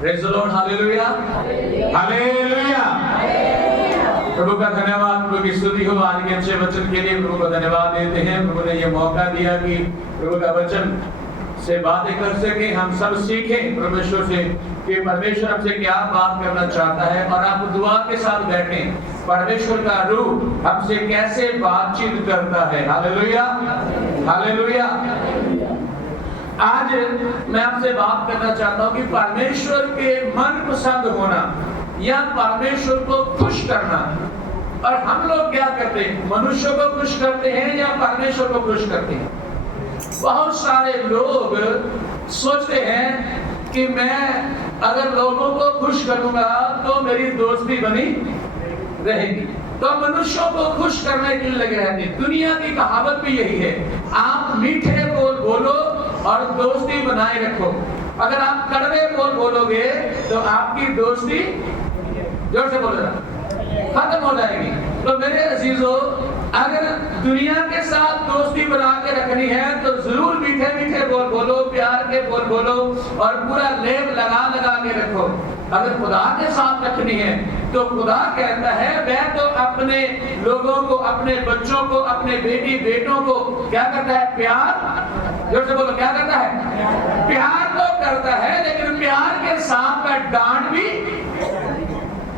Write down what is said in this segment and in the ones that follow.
Praise the Lord, hallelujah, hallelujah. प्रभु का धन्यवाद, प्रभु की स्तुति हो आज के अच्छे वचन के लिए। प्रभु को धन्यवाद देते हैं। प्रभु ने ये मौका दिया कि प्रभु का वचन से बातें कर सके, हम सब सीखें परमेश्वर से कि परमेश्वर हमसे क्या बात करना चाहता है। और आप दुआ के साथ बैठें, परमेश्वर का रूह हमसे कैसे बातचीत करता है। Hallelujah, hallelujah. आज मैं आपसे बात करना चाहता हूं कि परमेश्वर के मन पसंद होना या परमेश्वर को खुश करना। और हम लोग क्या करते हैं, मनुष्यों को खुश करते हैं या परमेश्वर को खुश करते हैं? बहुत सारे लोग सोचते हैं कि मैं अगर लोगों को खुश करूंगा तो मेरी दोस्ती बनी रहेगी, तो मनुष्यों को खुश करने के लिए लगे रहते हैं। दुनिया की कहावत भी यही है, आप मीठे बोल बोलो और दोस्ती बनाए रखो। अगर आप कड़वे बोल बोलोगे तो आपकी दोस्ती, जोर से बोलो ना, खत्म हो जाएगी। तो मेरे अजीजों, अगर दुनिया के साथ दोस्ती बना के रखनी है तो जरूर मीठे मीठे बोल बोलो, प्यार के बोल बोलो और पूरा लेप लगा लगा के रखो। अगर खुदा के साथ रखनी है तो खुदा कहता है वह तो अपने लोगों को, अपने बच्चों को, अपने बेटी बेटों को क्या करता है? प्यार। जोर से बोलो, क्या करता है? प्यार तो करता है, लेकिन प्यार के साथ वह डांट भी,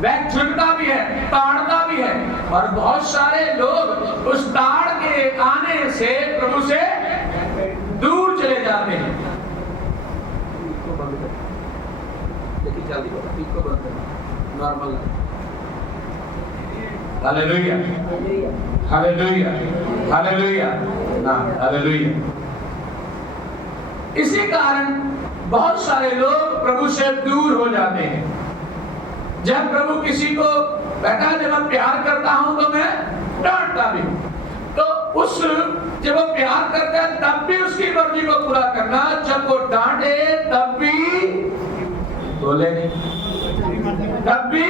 वह झुकता भी है, ताड़ता भी है। और बहुत सारे लोग उस ताड़ के आने से प्रभु से दूर चले जाते हैं। Normal. Hallelujah, hallelujah, hallelujah, hallelujah. इसी कारण बहुत सारे लोग प्रभु से दूर हो जाते हैं। जब प्रभु किसी को बेटा जब मैं प्यार करता हूं तो मैं डांटता भी हूं, तो उस जब वो प्यार करता है तब भी उसकी मर्जी को पूरा करना, जब वो डांटे तब भी बोले, तब भी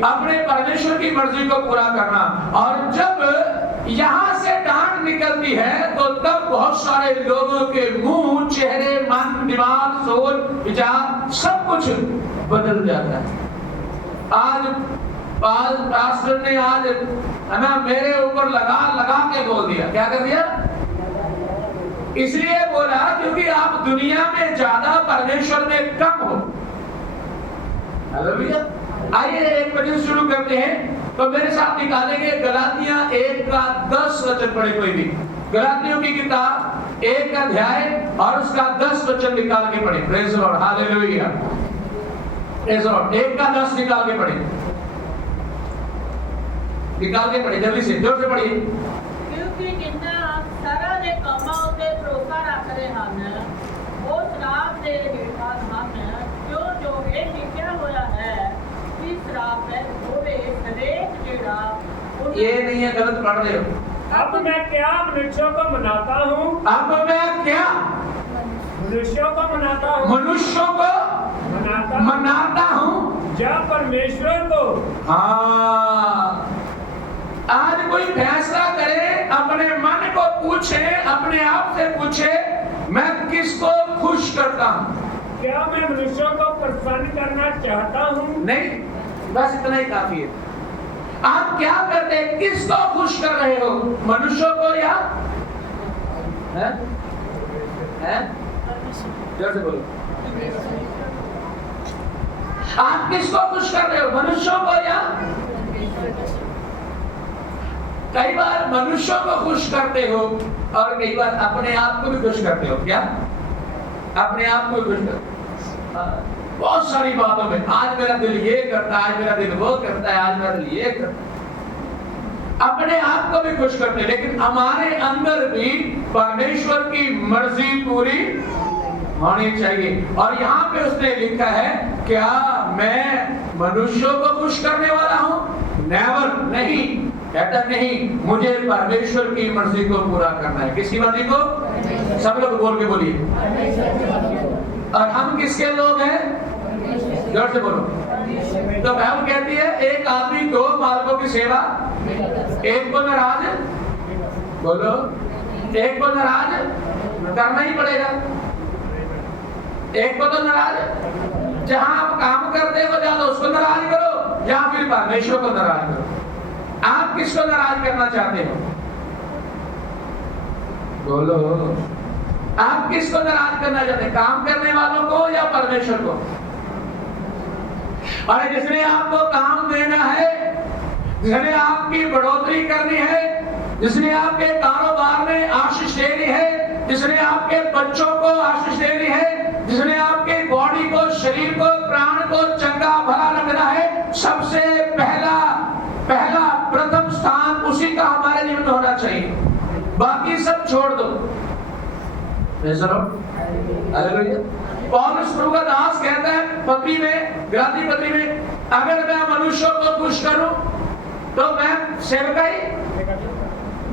अपने परमेश्वर की मर्जी को पूरा करना। और जब यहां से डांट निकलती है तो तब बहुत सारे लोगों के मुंह, चेहरे, मन, दिमाग, सोच, विचार सब कुछ बदल जाता है। आज पास्टर ने आज है ना मेरे ऊपर लगा लगा के बोल दिया। क्या कर दिया? इसलिए बोला क्योंकि आप दुनिया में ज्यादा, परमेश्वर में कम हो। हालेलुया। आइए एक वचन शुरू करते हैं। तो मेरे साथ निकालेंगे गलातियां 1:10 वचन पढ़े कोई भी। गलातियों की किताब 1 अध्याय और उसका 10 वचन निकाल के पढ़े। Praise the Lord, hallelujah. 1:10 निकाल के पढ़े, निकाल के पढ़े, जल्दी से, जोर से पढ़िए। क्योंकि जिन्ना सारा ने कामा उते भरोसा रख रहे हैं वो शराब दे हेठा ਹਨ जो ਇਹ ਲਿਖਿਆ ਹੋਇਆ है कि शराब है होवे हरेक जेड़ा। ये नहीं है, गलत पढ़ रहे हो। अब मैं क्या मनुष्यों को मनाता हूँ, अब मैं क्या मनुष्यों को मनाता हूँ, मनुष्यों को मनाता हूँ जब परमेश्वर को। हाँ, आज कोई फैसला करे, अपने मन को पूछे, अपने आप से पूछे, मैं किसको खुश करता हूँ? क्या मैं मनुष्यों को प्रसन्न करना चाहता हूँ? नहीं, बस इतना ही काफी है। आप क्या करते हैं? किसको खुश कर रहे हो? मनुष्यों को या है? जोर से बोलो। आप किसको खुश कर रहे हो? मनुष्यों को या? कई बार मनुष्यों को खुश करते हो और कई बार अपने आप को भी खुश करते हो। क्या? अपने आप को खुश करते हो। बहुत सारी बातों में आज मेरा दिल ये करता है, आज मेरा दिल वो करता है, आज मेरा दिल ये करता है। अपने आप को भी खुश करते हैं, लेकिन हमारे अंदर भी परमेश्वर की मर्जी पूरी होनी चाहिए। और यहाँ पे उसने लिखा है, क्या मैं मनुष्यों को खुश करने वाला हूँ? नेवर, नहीं। कहता नहीं, मुझे परमेश्वर की मर्जी को पूरा करना है। किसकी मर्जी को? सब लोग बोल के बोलिए। और हम किसके लोग हैं? जोर से बोलो। तो बाइबल कहती है एक आदमी 2 मालिकों की सेवा, एक को नाराज, बोलो, एक को नाराज करना ही पड़ेगा। एक को तो नाराज जहां आप काम करते हो या तो उसको नाराज करो या फिर परमेश्वर को नाराज करो। आप किसको नाराज करना चाहते हो? बोलो, आप किसको नाराज करना चाहते हैं? काम करने वालों को या परमेश्वर को? अरे जिसने आपको काम देना है, जिसने आपकी बढ़ोतरी करनी है, जिसने आपके कारोबार में आशीष देनी है, जिसने आपके बच्चों को आशीष देनी है, जिसने आपके बॉडी को, शरीर को, प्राण को चंगा भला रखना है, सबसे पहला प्रथम स्थान उसी का हमारे जीवन में होना चाहिए। बाकी सब छोड़ दो। पौलुस प्रभु का दास कहता है पत्री में, गलाती पत्री में, अगर मैं मनुष्यों को खुश करूं तो मैं सेवकाई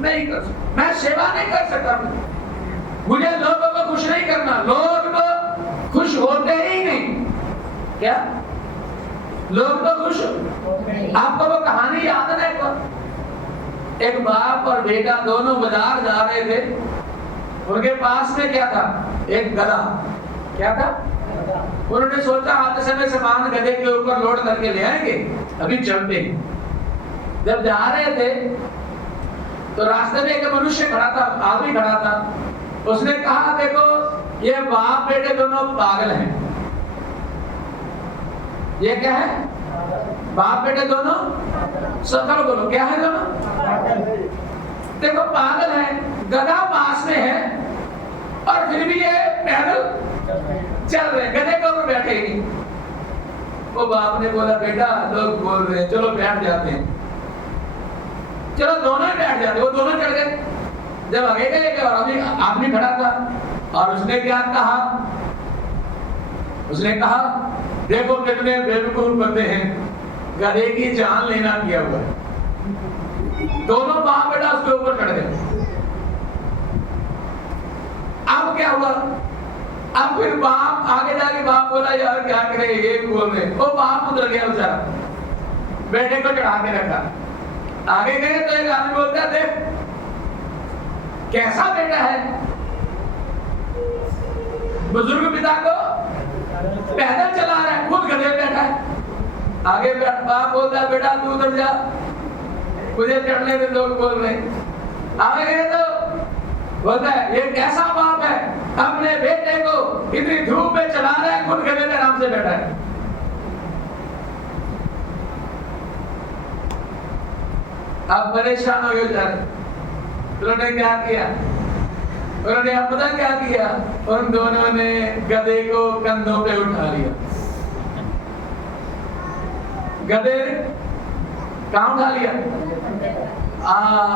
नहीं कर सकता, मैं सेवा नहीं कर सकता। मुझे लोगों को खुश नहीं करना, लोग तो खुश होते ही नहीं। क्या लोग तो खुश? आपको वो कहानी याद है? एक बाप और बेटा दोनों बाजार जा रहे थे, उनके पास में क्या था? एक गधा। क्या था? उन्होंने सोचा आते समय सामान गधे के ऊपर लोड करके ले आएंगे, अभी चलते। जब जा रहे थे तो रास्ते में एक मनुष्य खड़ा था, आदमी खड़ा था। उसने कहा देखो ये बाप बेटे दोनों पागल हैं। ये क्या है? बाप बेटे दोनों सफल। बोलो क्या है दोनों? देखो पागल है, गधा पास में है और फिर भी ये पैदल चल रहे, गधे के ऊपर बैठे ही नहीं। वो बाप ने बोला बेटा लोग बोल रहे हैं, चलो बैठ जाते हैं। चलो दोनों ही बैठ जाते। वो दोनों चढ़ गए। जब आगे गए और अभी आदमी खड़ा था और उसने क्या कहा? उसने कहा देखो कितने बेवकूफ बंदे हैं, गधे की जान लेना किया हुआ है। दोनों बाप बेटा उसके ऊपर चढ़ गए। अब क्या हुआ? अब फिर बाप आगे जाके बाप बोला यार क्या करे, ये बोल रहे। वो बाप उधर गया बेचारा, बेटे को चढ़ा के रखा। आगे गए तो एक आदमी बोलता है देख कैसा बेटा है, बुजुर्ग पिता को पैदल चला रहा है, खुद गधे बैठा है। आगे बाप बोलता है बेटा तू उधर जा, मुझे चढ़ने में लोग बोल रहे। आगे गए तो बोलता है ये कैसा बाप है, अपने बेटे को इतनी धूप में चला रहा है, खुद गधे में आराम से बैठा है। आप परेशान हो गए जा रहे। उन्होंने क्या किया? उन्होंने आप पता क्या किया? उन दोनों ने गधे को कंधों पे उठा लिया। गधे कहाँ उठा लिया?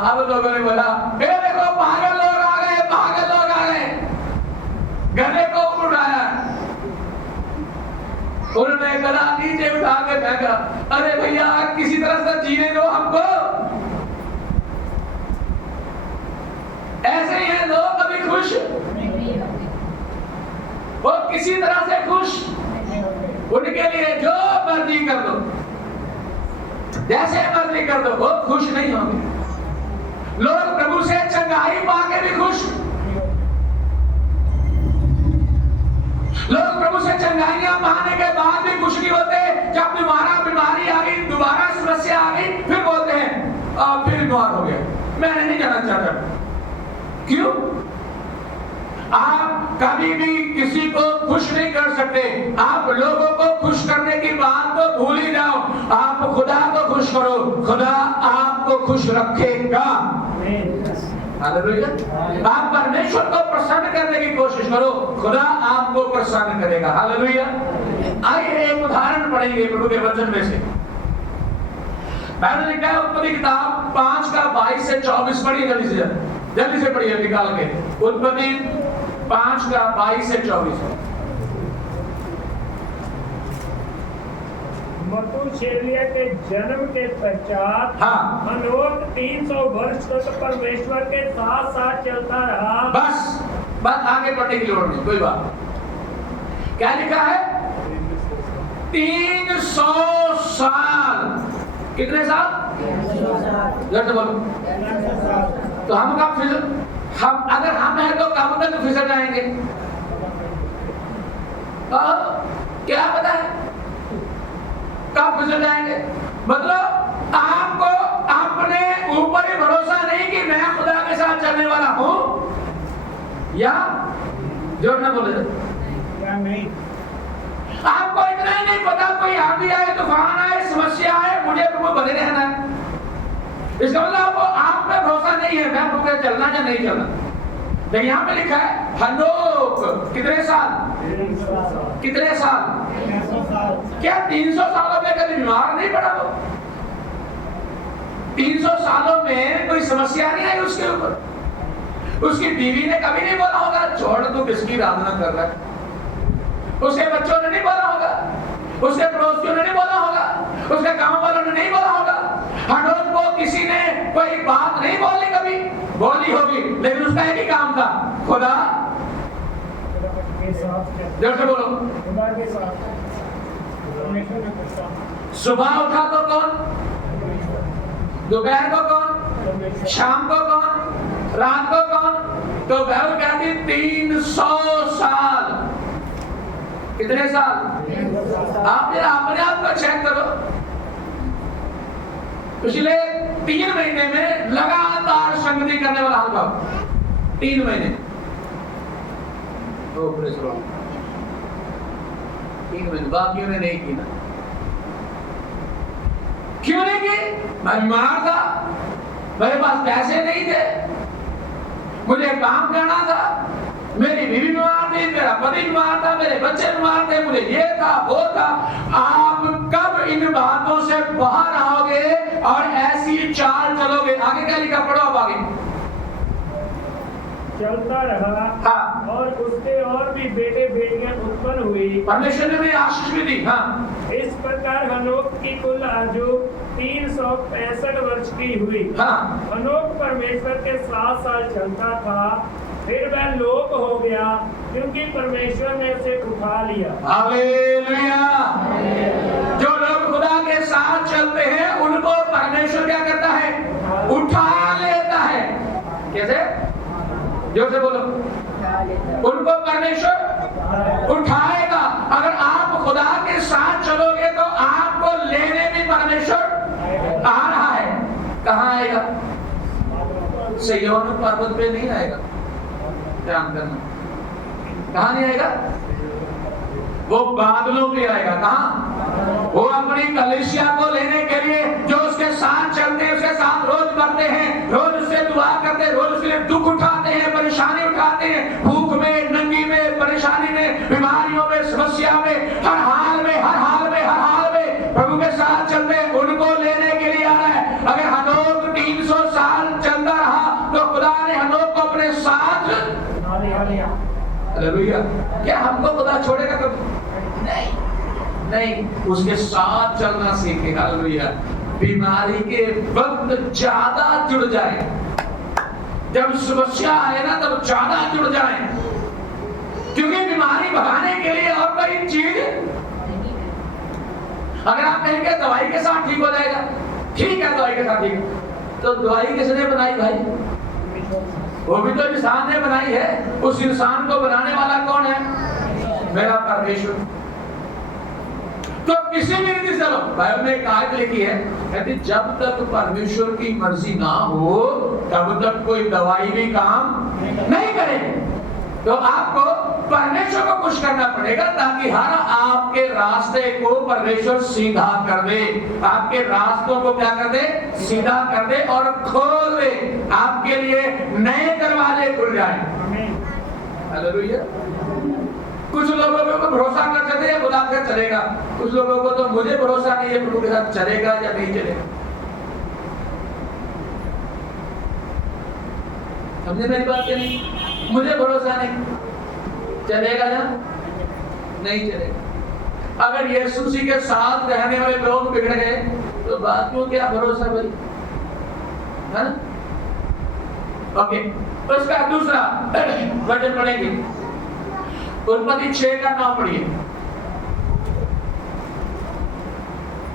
अब लोगों ने बोला देखो पागल लोग आ गए, पागल लोग आ गए। गधे को उठाया, उन्होंने गधा नीचे उठा के फेंका। अरे भैया किसी तरह से जीने दो हमको। ऐसे ही है लोग कभी खुश, वो किसी तरह से खुश, उनके लिए जो मर्जी कर दो, जैसे मर्जी कर दो, वो खुश नहीं होंगे। लोग प्रभु से चंगाई पाके भी खुश, लोग प्रभु से चंगाइयां पाने के बाद भी खुश नहीं होते। जब दोबारा बीमारी आ गई, दोबारा समस्या आ गई, फिर बोलते हैं फिर बीमार हो गया, मैं नहीं जाना चाहता। क्यों? आप कभी भी किसी को खुश नहीं कर सकते। आप लोगों को खुश करने की बात तो भूल ही जाओ। आप खुदा को खुश करो, खुदा आपको खुश रखेगा। हालेलुया। आप परमेश्वर को प्रसन्न करने की कोशिश करो, खुदा आपको प्रसन्न करेगा। हालेलुया। आइए एक उदाहरण पढ़ेंगे प्रभु के वचन में से। मैंने लिखा है उत्पत्ति किताब 5 का 22 से 24 पढ़िए जल्दी से पढ़िए निकाल के। उत्पत्ति 5 का 22 से 24। मतुशेलिया के जन्म के पश्चात हनोक 300 वर्ष तक परमेश्वर के साथ साथ चलता रहा। बस बात आगे पढ़ने की लोड़ नहीं, कोई बात। क्या लिखा है? 300 साल। कितने साल? जल्दी बोलो। तो हम अगर हम हैं तो कब तक फिसल जाएंगे? क्या पता है? आप फिसल जाएंगे। मतलब आपको अपने ऊपर ही भरोसा नहीं कि मैं खुदा के साथ चलने वाला हूं, या जोर ना बोले या नहीं। आपको इतना ही नहीं पता कोई आंधी आए, तूफान आए, समस्या आए, मुझे प्रभु बने रहना है। इसका मतलब आपको आप पे भरोसा नहीं है मैं प्रभु के चलना या नहीं चलना। लेकिन यहाँ पे लिखा है हनोक कितने साल, कितने साल, क्या 300 सालों में कभी बीमार नहीं पड़ा वो? 300 सालों में कोई समस्या नहीं आई उसके ऊपर? उसकी बीवी ने कभी नहीं बोला होगा छोड़ तू किसकी आराधना कर रहा है? उसके बच्चों ने नहीं बोला होगा, उसके पड़ोसियों ने नहीं बोला होगा, उसके गांव वालों ने नहीं बोला होगा। हनोक को किसी ने कोई बात नहीं बोली, कभी बोली होगी, लेकिन उसका एक ही काम था, खुदा जोर से बोलो, सुबह उठा तो कौन, दोपहर को कौन, शाम को कौन, रात को कौन? तो बाइबल कहती 300 साल। कितने साल? आप जरा अपने आप को चेक करो। पिछले 3 महीने में लगातार संगति करने वाला अनुभव, 3 महीने 3 महीने बाकियों ने नहीं की ना। क्यों नहीं की? मैं बीमार था, मेरे पास पैसे नहीं थे, मुझे काम करना था, मेरी बीवी बीमार थी, मेरा पति बीमार था, मेरे बच्चे बीमार थे, मुझे ये था वो था। आप कब इन बातों से बाहर आओगे और ऐसी चाल चलोगे? आगे क्या लिखा, पढ़ो आप आगे। चलता रहा हाँ। और उसके और भी बेटे बेटियां उत्पन्न हुई, परमेश्वर ने आशीष भी दी। हाँ। इस प्रकार हनोक की कुल आयु 365 वर्ष की हुई। हाँ। हनोक परमेश्वर के 7 साल चलता था, फिर वह लोप हो गया क्योंकि परमेश्वर ने उसे उठा लिया। हालेलुया। जो लोग खुदा के साथ चलते हैं उनको परमेश्वर क्या करता है? उठा लेता है। कैसे? जोर से बोलो। उनको परमेश्वर उठाएगा। अगर आप खुदा के साथ चलोगे तो आपको लेने भी परमेश्वर आ रहा है। कहाँ आएगा? सिय्योन पर्वत पे नहीं आएगा, ध्यान करना। कहाँ नहीं आएगा? वो बादलों पे आएगा। कहाँ? वो अपनी कलीसिया को लेने के लिए जो उसके साथ चलते हैं, उसके साथ रोज मरते हैं, रोज उससे दुआ करते हैं, रोज उसके लिए दुख उठाते हैं, परेशानी उठाते हैं, भूख में, नंगी में, परेशानी में, बीमारियों में, समस्या में, हर हाल में, हर हाल में, हर हाल में प्रभु के साथ चलते हैं, उनको लेने के लिए आ रहा है। अगर हनोक 300 साल चलता रहा तो खुदा ने हनोक को अपने साथ। हालेलुया। क्या हमको खुदा छोड़ेगा कभी? नहीं, नहीं, उसके साथ चलना सीखे। हालेलुया। बीमारी के वक्त ज्यादा जुड़ जाए, जब समस्या आए ना तब ज्यादा जुड़ जाए, क्योंकि बीमारी भगाने के लिए और कोई चीज। अगर आप कहेंगे दवाई के साथ ठीक हो जाएगा, ठीक है दवाई के साथ ठीक है, तो दवाई किसने बनाई भाई? वो भी तो इंसान ने बनाई है। उस इंसान को बनाने वाला कौन है? मेरा परमेश्वर। तो किसी भी रीति से बाइबल में एक आयत लिखी है, कहती जब तक परमेश्वर की मर्जी ना हो तब तक कोई दवाई भी काम नहीं करेगी। तो आपको परमेश्वर को खुश करना पड़ेगा ताकि हर आपके रास्ते को परमेश्वर सीधा कर दे, आपके रास्तों को क्या कर दे? सीधा कर दे और खोल दे, आपके लिए नए दरवाजे खुल जाएं। हालेलुया। कुछ लोगों को भरोसा कर सकते हैं खुदा के चलेगा, कुछ लोगों को तो मुझे भरोसा नहीं है प्रभु के साथ चलेगा या नहीं चलेगा। समझे मेरी बात क्या? नहीं, मुझे भरोसा नहीं, चलेगा या नहीं चलेगा। अगर यीशु मसीह के साथ रहने वाले लोग बिगड़ गए तो बात को क्या भरोसा भाई? है ना? ओके, तो इसका दूसरा वचन पढ़ेंगे, उत्पत्ति 6 का 9 पढ़िए।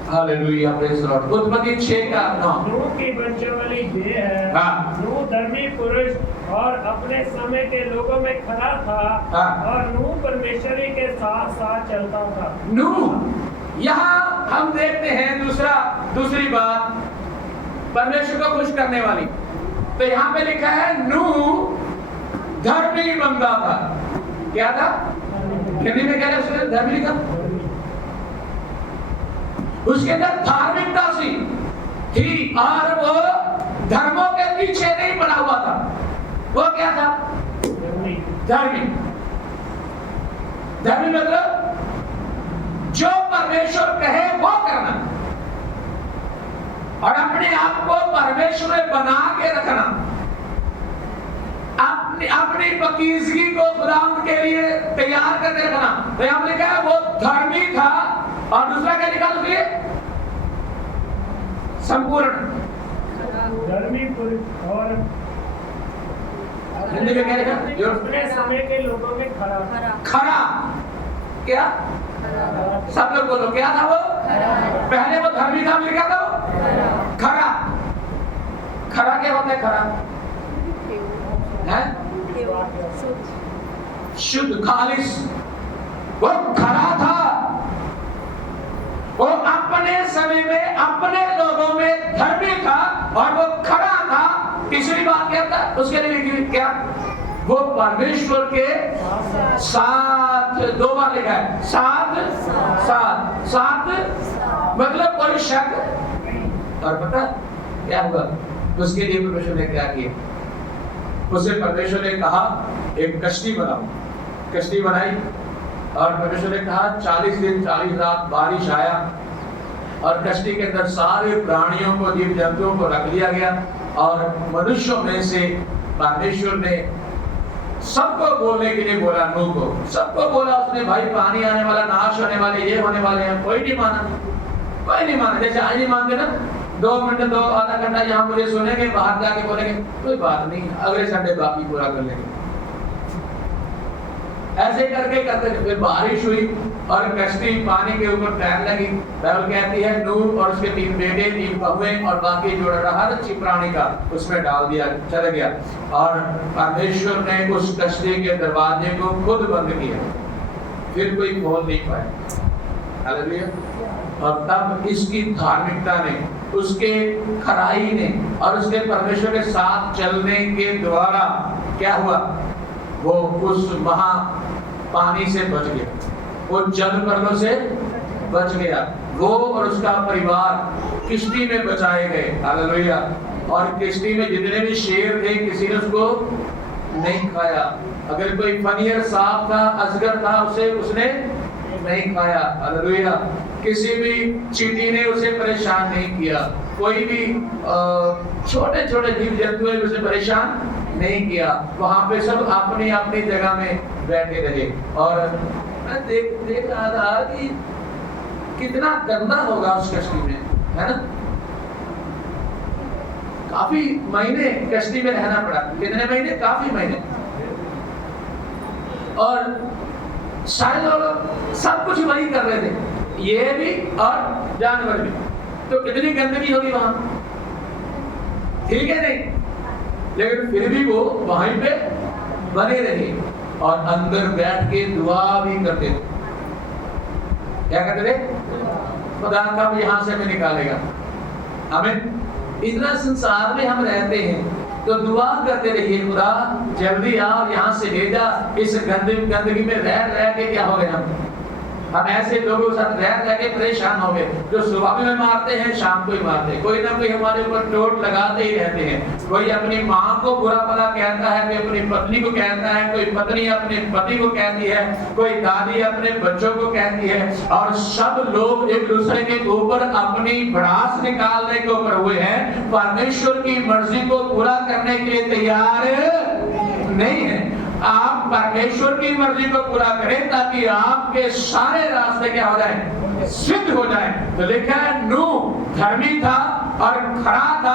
Hallelujah, praise the Lord. उत्पत्ति 6 का 9। नूह की वंशावली ये है। हाँ। नूह धर्मी पुरुष और अपने समय के लोगों में खड़ा था। हाँ। और नूह परमेश्वर के साथ साथ चलता था। नूह यहाँ हम देखते हैं दूसरी बात परमेश्वर को खुश करने वाली। तो यहाँ पे लिखा है नूह धर्मी बंदा था। क्या था? हिंदी में क्या है उसने धर्मी लिखा? उसके अंदर धार्मिकता सी थी और वो धर्मों के पीछे नहीं पड़ा हुआ था। वो क्या था? धर्मी। धर्मी मतलब जो परमेश्वर कहे वो करना और अपने आप को परमेश्वर में बना के रखना, अपनी पकीजगी को खुदा के लिए तैयार करके रखना। तो यहां लिखा है वो धर्मी था और दूसरा क्या लिखा उसके लिए? संपूर्ण। धर्मी और हिंदी में क्या लिखा? जो अपने समय के लोगों में खरा। क्या? सब लोग बोलो क्या था वो? पहले वो धर्मी था, लिखा था वो खरा। खरा क्या होता है? खरा है शुद्ध, खालिस। वो खरा था, वो अपने समय में अपने लोगों में धर्मी था और वो खरा था। तीसरी बात क्या था उसके लिए? क्या? वो परमेश्वर के साथ, 2 बार लिखा है साथ मतलब कोई शक। और पता क्या हुआ उसके लिए? परमेश्वर ने क्या किया? उसे परमेश्वर ने कहा एक कश्ती बनाओ। कश्ती बनाई और परमेश्वर ने कहा 40 दिन 40 रात बारिश आया और कश्ती के अंदर सारे प्राणियों को, जीव जंतुओं को रख लिया गया और मनुष्यों में से परमेश्वर ने सबको बोलने के लिए बोला। नूह को सबको बोला उसने, भाई पानी आने वाला, नाश होने वाले, ये होने वाले हैं। कोई नहीं माना। जैसे आज नहीं मानते ना, 2 मिनट आधा घंटा यहाँ मुझे सुनेंगे, बाहर जाके बोलेंगे कोई बात नहीं, अगले संडे बाकी पूरा कर लेंगे। ऐसे करके फिर बारिश हुई और कश्ती पानी के ऊपर तैरने लगी। बाइबल कहती है नूह और उसके 3 बेटे 3 बहुएं और बाकी जो हर चीज प्राणी का उसमें डाल दिया, चला गया। और परमेश्वर ने उस कश्ती के दरवाजे को खुद बंद किया, फिर कोई खोल नहीं पाया। हालेलुया। और तब इसकी धार्मिकता ने, उसके खराई ने और उसके परमेश्वर के साथ चलने के द्वारा क्या हुआ? वो उस महा पानी से बच गया, वो जल प्रलय से बच गया। वो और उसका परिवार किश्ती में बचाए गए। हालेलुया। और किश्ती में जितने भी शेर थे किसी ने उसको नहीं खाया। अगर कोई फनियर सांप था, अजगर था, उसने नहीं खाया। हालेलुया। किसी भी चींटी ने उसे परेशान नहीं किया। कोई भी छोटे छोटे जीव जंतु ने उसे परेशान नहीं किया। वहां पे सब अपनी अपनी जगह में बैठे रहे। और मैं देख रहा था कि कितना गंदा होगा उस कश्ती में, है ना? काफी महीने कश्ती में रहना पड़ा। कितने महीने? काफी महीने। और शायद लोग सब कुछ वही कर रहे थे, ये भी और जानवर भी। तो कितनी गंदगी होगी वहां, ठीक है नहीं? लेकिन फिर भी वो वहीं पे बने रहे और अंदर बैठ के दुआ भी करते थे। क्या करते थे? खुदा कब यहां से हमें निकालेगा। हमें इतना संसार में हम रहते हैं तो दुआ करते रहिए, खुदा जल्दी आओ, यहाँ से ले जा। इस गंदगी में रह के क्या हो गए हम ऐसे लोगों के साथ रह के परेशान हो गए, जो सुबह में मारते हैं, शाम को ही मारते हैं। कोई ना कोई हमारे ऊपर चोट लगाते ही रहते हैं। कोई अपनी माँ को बुरा भला कहता है, कोई अपनी पत्नी को कहता है, कोई पत्नी अपने पति को कहती है, कोई दादी अपने बच्चों को कहती है। और सब लोग एक दूसरे के ऊपर अपनी भड़ास निकालने के ऊपर हुए हैं, परमेश्वर की मर्जी को पूरा करने के लिए तैयार नहीं है। आप परमेश्वर की मर्जी को पूरा करें ताकि आपके सारे रास्ते क्या हो जाए? सिद्ध हो जाए। तो लिखा है नूह धर्मी था और खरा था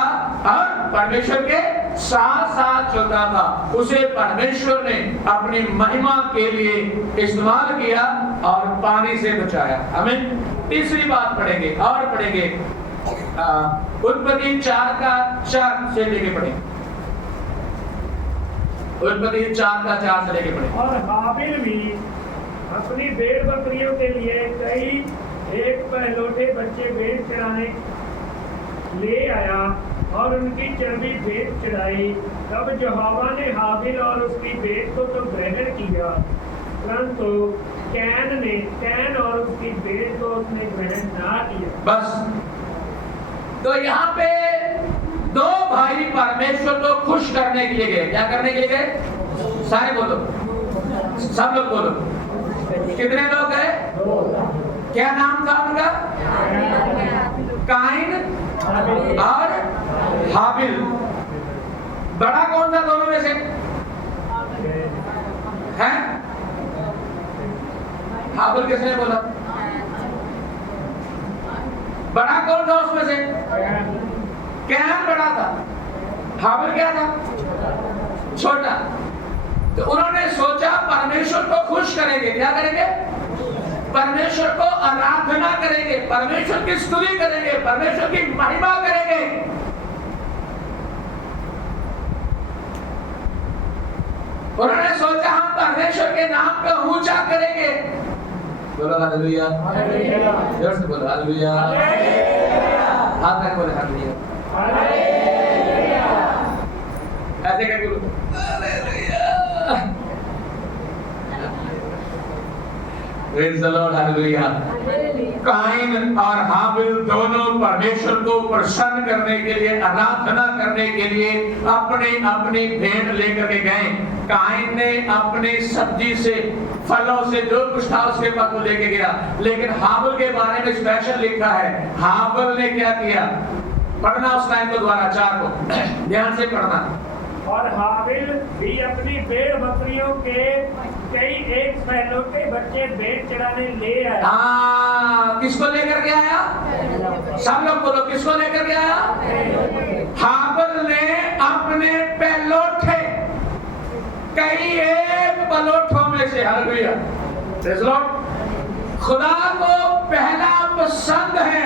और परमेश्वर के साथ साथ चलता था। उसे परमेश्वर ने अपनी महिमा के लिए इस्तेमाल किया और पानी से बचाया। हमें तीसरी बात पढ़ेंगे और पढ़ेंगे उत्पत्ति 4 से लेके पढ़ेंगे। उत्पत्ति 4 से लेके पढ़ेंगे। और हाबिल भी अपनी भेड़ बकरियों के लिए कई एक पहलौठे बच्चे भेंट चढ़ाने ले आया और उनकी चर्बी भेंट चढ़ाई। तब यहोवा ने हाबिल और उसकी भेंट को तो ग्रहण किया, परंतु कैन और उसकी भेंट को उसने ग्रहण ना किया। बस, तो यहाँ पे दो भाई परमेश्वर को खुश करने के लिए गए। क्या करने के लिए गए? सारे बोलो, सब लोग बोलो। कितने लोग गए? क्या नाम था उनका? काइन और हाबिल। बड़ा कौन था दोनों में से? हैं? हाबिल किसने बोला? बड़ा कौन था उसमें से? कैन बड़ा था, हाबिल क्या था? छोटा। तो उन्होंने सोचा परमेश्वर को खुश करेंगे। क्या करेंगे? परमेश्वर को आराधना करेंगे, परमेश्वर की स्तुति करेंगे, परमेश्वर की महिमा करेंगे। उन्होंने सोचा हम परमेश्वर के नाम को ऊंचा करेंगे। बोलो हालेलुया, जोर से बोलो हालेलुया। हाथ रख बोले हालेलुया, ऐसे करके बोलो hallelujah. Praise the Lord, hallelujah. Cain और हाबिल दोनों परमेश्वर को प्रसन्न करने के लिए, आराधना करने के लिए अपनी अपनी भेंट लेकर के गए। काइन ने अपनी सब्जी से, फलों से, जो कुछ था उसके पास वो लेके गया। लेकिन हाबिल के बारे में स्पेशल लिखा है। हाबिल ने क्या किया? पढ़ना उस लाइन को दोबारा 4 को ध्यान से पढ़ना। और हाबिल भी अपनी भेड़ बकरियों के कई एक पहलौठे बच्चे भेंट चढ़ाने ले आया। किसको लेकर के आया? सब लोग बोलो, किसको लेकर के आया? हाबिल ने अपने पहलौठे, कई एक पहलौठों में से, हालेलुया, प्रेज़ द लॉर्ड। खुदा को पहला पसंद है,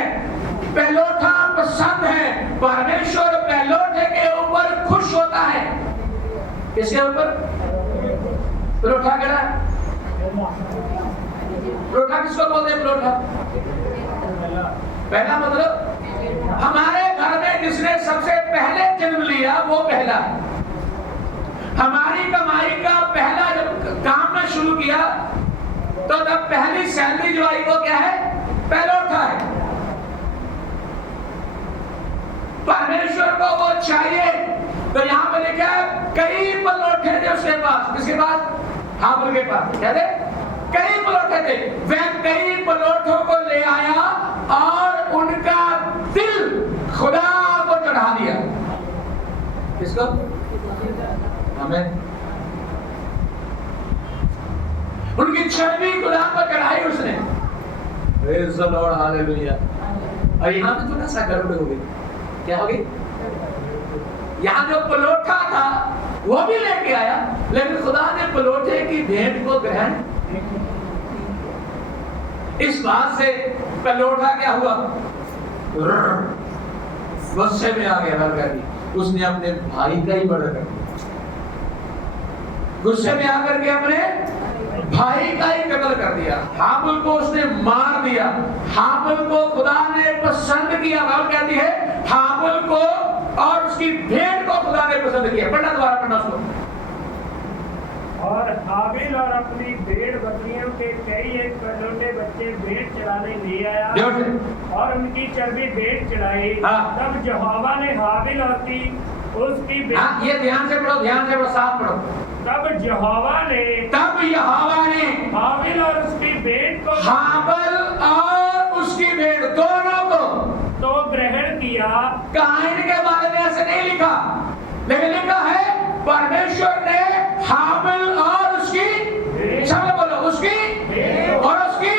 पहलौठा पसंद है। परमेश्वर पहलौठे के ऊपर खुश होता है। किसके ऊपर? पहलौठा क्या? पहलौठा किसको बोलते हैं? पहलौठा पहला मतलब हमारे घर में जिसने सबसे पहले जन्म लिया वो पहला है। हमारी कमाई का पहला जब काम में शुरू किया तो तब पहली सैलरी जो आई वो क्या है? पहलौठा है। परमेश्वर को वो चाहिए। तो यहाँ पे लिखा है कई पलौठे थे उसके पास। किसके पास? हाबिल के पास। क्या थे? कई पलौठे थे। वह कई पलौठों को ले आया और उनका दिल खुदा को चढ़ा दिया। किसको? हमें। उनकी चर्बी खुदा को चढ़ाई उसने। Praise the Lord, hallelujah. और यहाँ पे थोड़ा सा गड़बड़ हो गई। क्या हो गई? यहाँ जो पलौठा था वो भी लेके आया, लेकिन खुदा ने पलौठे की भेंट को ग्रहण। इस बात से पलौठा क्या हुआ? गुस्से में आ गया। बरकत उसने अपने भाई का ही मर्डर कर दिया। गुस्से में आकर के अपने भाई का ही कत्ल कर दिया। हाबिल को उसने मार दिया। हाबिल को खुदा ने पसंद किया। बाइबल कहती है हाबिल को और उसकी भेंट को खुदा ने पसंद किया। पढ़ना, दोबारा पढ़ना उसको। और हाबिल और अपनी भेड़ बकरियों के कई एक पहलौठे बच्चे भेंट चढ़ाने ले आया और उनकी चर्बी भेंट चढ़ाई। तब यहोवा ने हाबिल और उसकी ये ध्यान से पढ़ो, ध्यान से पढ़ो, साथ पढ़ो। तब यहोवा ने हाबिल और उसकी भेंट को, हाबिल और उसकी भेंट दोनों को तो ग्रहण किया। काइन के बारे में ऐसे नहीं लिखा, लेकिन लिखा है परमेश्वर ने हाबिल और उसकी, सब बोलो, उसकी और उसकी।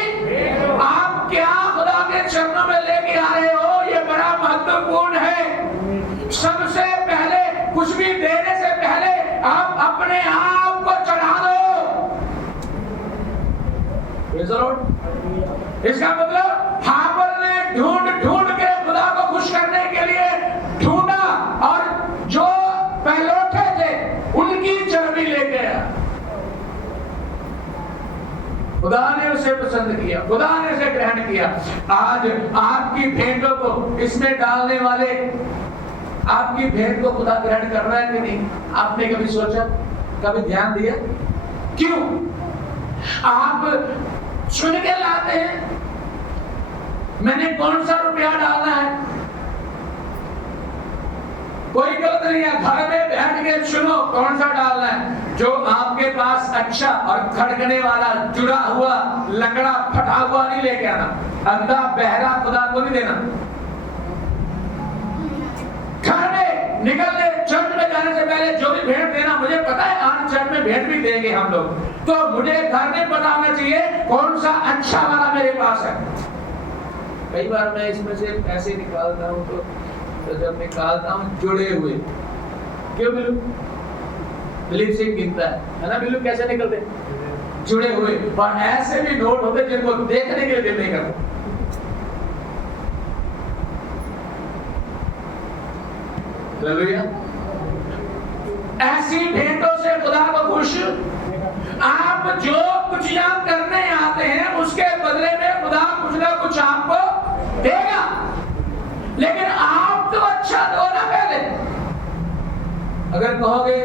आप क्या खुदा के चरणों में लेके आ रहे हो? ये बड़ा महत्वपूर्ण है। सबसे पहले कुछ भी देने से पहले आप अपने आप को चढ़ा दो। इसका मतलब हाबिल ने ढूंढ के खुदा को खुश करने के लिए ढूंढा और जो पहलौठे थे उनकी चर्बी लेके आया। खुदा ने उसे पसंद किया, खुदा ने इसे ग्रहण किया। आज आपकी भेंटों को इसमें डालने वाले, आपकी भेंट को खुदा ग्रहण कर रहा है कि नहीं? आपने कभी सोचा, कभी ध्यान दिया? क्यों? आप चुन के लाते हैं मैंने कौन सा रुपया डालना है, कोई गलत नहीं है। घर में बैठ के चुनो कौन सा डालना है, जो आपके पास अच्छा और खड़कने वाला, जुड़ा हुआ, लंगड़ा फटा हुआ नहीं लेके आना, अंधा बहरा खुदा को नहीं देना। घर में निकलने, चर्च में जाने से पहले जो भी भेंट देना, मुझे पता है आज चर्च में भेंट भी देंगे हम लोग, तो मुझे घर में पता होना चाहिए कौन सा अच्छा वाला मेरे पास है। कई बार मैं इसमें से पैसे निकालता हूँ तो जब निकालता हूँ जुड़े हुए, क्यों बिल्लू? दिलीप सिंह गिनता है ना बिल्लू, कैसे निकलते? जुड़े हुए। और ऐसे भी नोट होते जिनको देखने के लिए दिल नहीं करता। हालेलुया। ऐसी भेंटों से खुदा को खुश, आप जो कुछ यहाँ करने आते हैं उसके बदले में खुदा कुछ ना कुछ आपको देगा, लेकिन आप तो अच्छा दो ना पहले। अगर कहोगे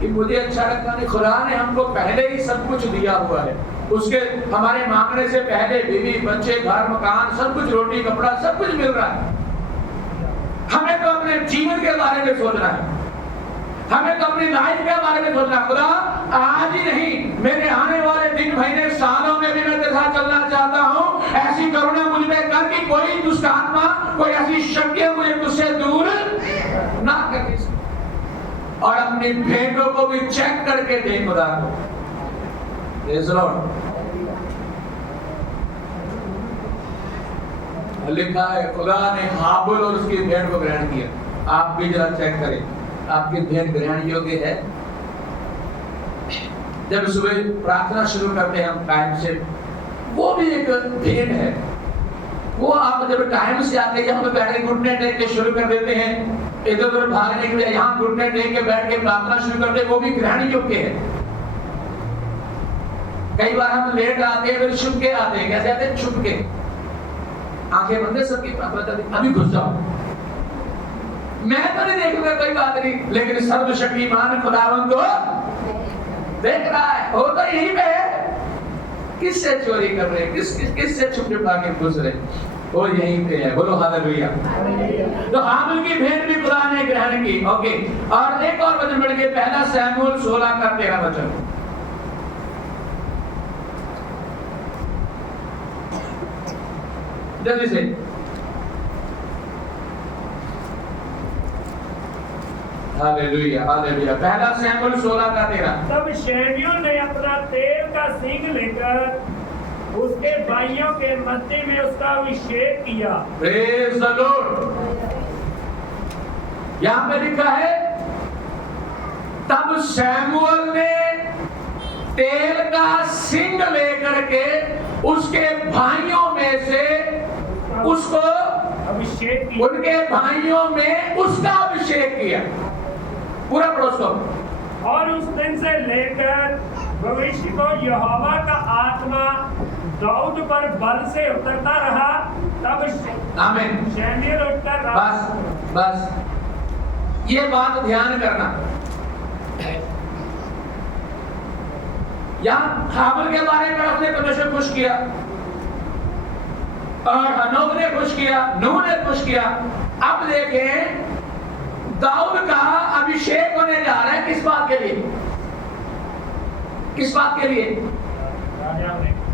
कि मुझे अच्छा लगता नहीं, खुदा ने हमको पहले ही सब कुछ दिया हुआ है, उसके हमारे मांगने से पहले बीवी बच्चे घर मकान सब कुछ, रोटी कपड़ा सब कुछ मिल रहा है। हमें तो अपने जीवन के बारे में सोचना है, हमें तो अपनी लाइफ के बारे में सोचना। खुदा आज ही नहीं, मेरे आने वाले दिन महीने सालों में भी मैं तेरे साथ चलना चाहता हूँ। ऐसी करुणा मुझ में कर कि कोई दुष्ट आत्मा, कोई ऐसी शक्ति मुझे तुझसे दूर ना कर। और अपनी भेंटों को भी चेक करके दे खुदा को। Praise the Lord. लिखा है खुदा ने हाबिल और उसकी भेंट को ग्रहण किया। आप भी जरा चेक करें, आपकी भेंट ग्रहण योग्य है? जब सुबह प्रार्थना शुरू करते हैं हम टाइम से, वो भी एक भेंट है। वो आप जब टाइम से आते हैं, यहाँ पे बैठ के घुटने टेक के शुरू कर देते हैं, इधर उधर भागने के लिए यहाँ घुटने टेक के बैठ के प्रार्थना शुरू करते हैं, वो भी ग्रहण योग्य है। कई बार हम लेट आते हैं, फिर छुप के आते हैं। कैसे आते हैं? छुप के, आंखें बंद है सबकी, प्रार्थना करते, अभी घुस जाओ, मैं तो नहीं देखूंगा, कोई बात नहीं, लेकिन सर्वशक्तिमान खुदावंद को देख रहा है। वो तो यहीं पे है, किससे चोरी कर रहे हैं, किससे छुप छुपा के घुस रहे, वो यहीं पे है। बोलो हालेलुया। तो हाबिल की भेंट भी खुदा ने ग्रहण की। ओके, और एक और वचन बढ़ के, पहला शमूएल 16 का 13 वचन। जल्दी से। Hallelujah, hallelujah. पहला शमूएल 16 का 13। तब शमूएल ने अपना तेल का सिंग लेकर उसके भाइयों के मध्य में उसका अभिषेक किया। Praise the Lord. यहाँ पे लिखा है, तब शमूएल ने तेल का सिंग लेकर के उसके भाइयों में से उसको अभिषेक किया, उनके भाइयों में उसका अभिषेक किया। पूरा पढ़ो उसको। और उस दिन से लेकर भविष्य को यहोवा का आत्मा दाऊद पर बल से उतरता रहा। तब आमीन। शमूएल उठकर बस ये बात ध्यान करना। यहाँ हाबिल के बारे में अपने परमेश्वर खुश किया, और हनोक ने खुश किया, नूह ने खुश किया। अब देखें, दाऊद का अभिषेक होने जा रहा है। किस बात के लिए? किस बात के लिए?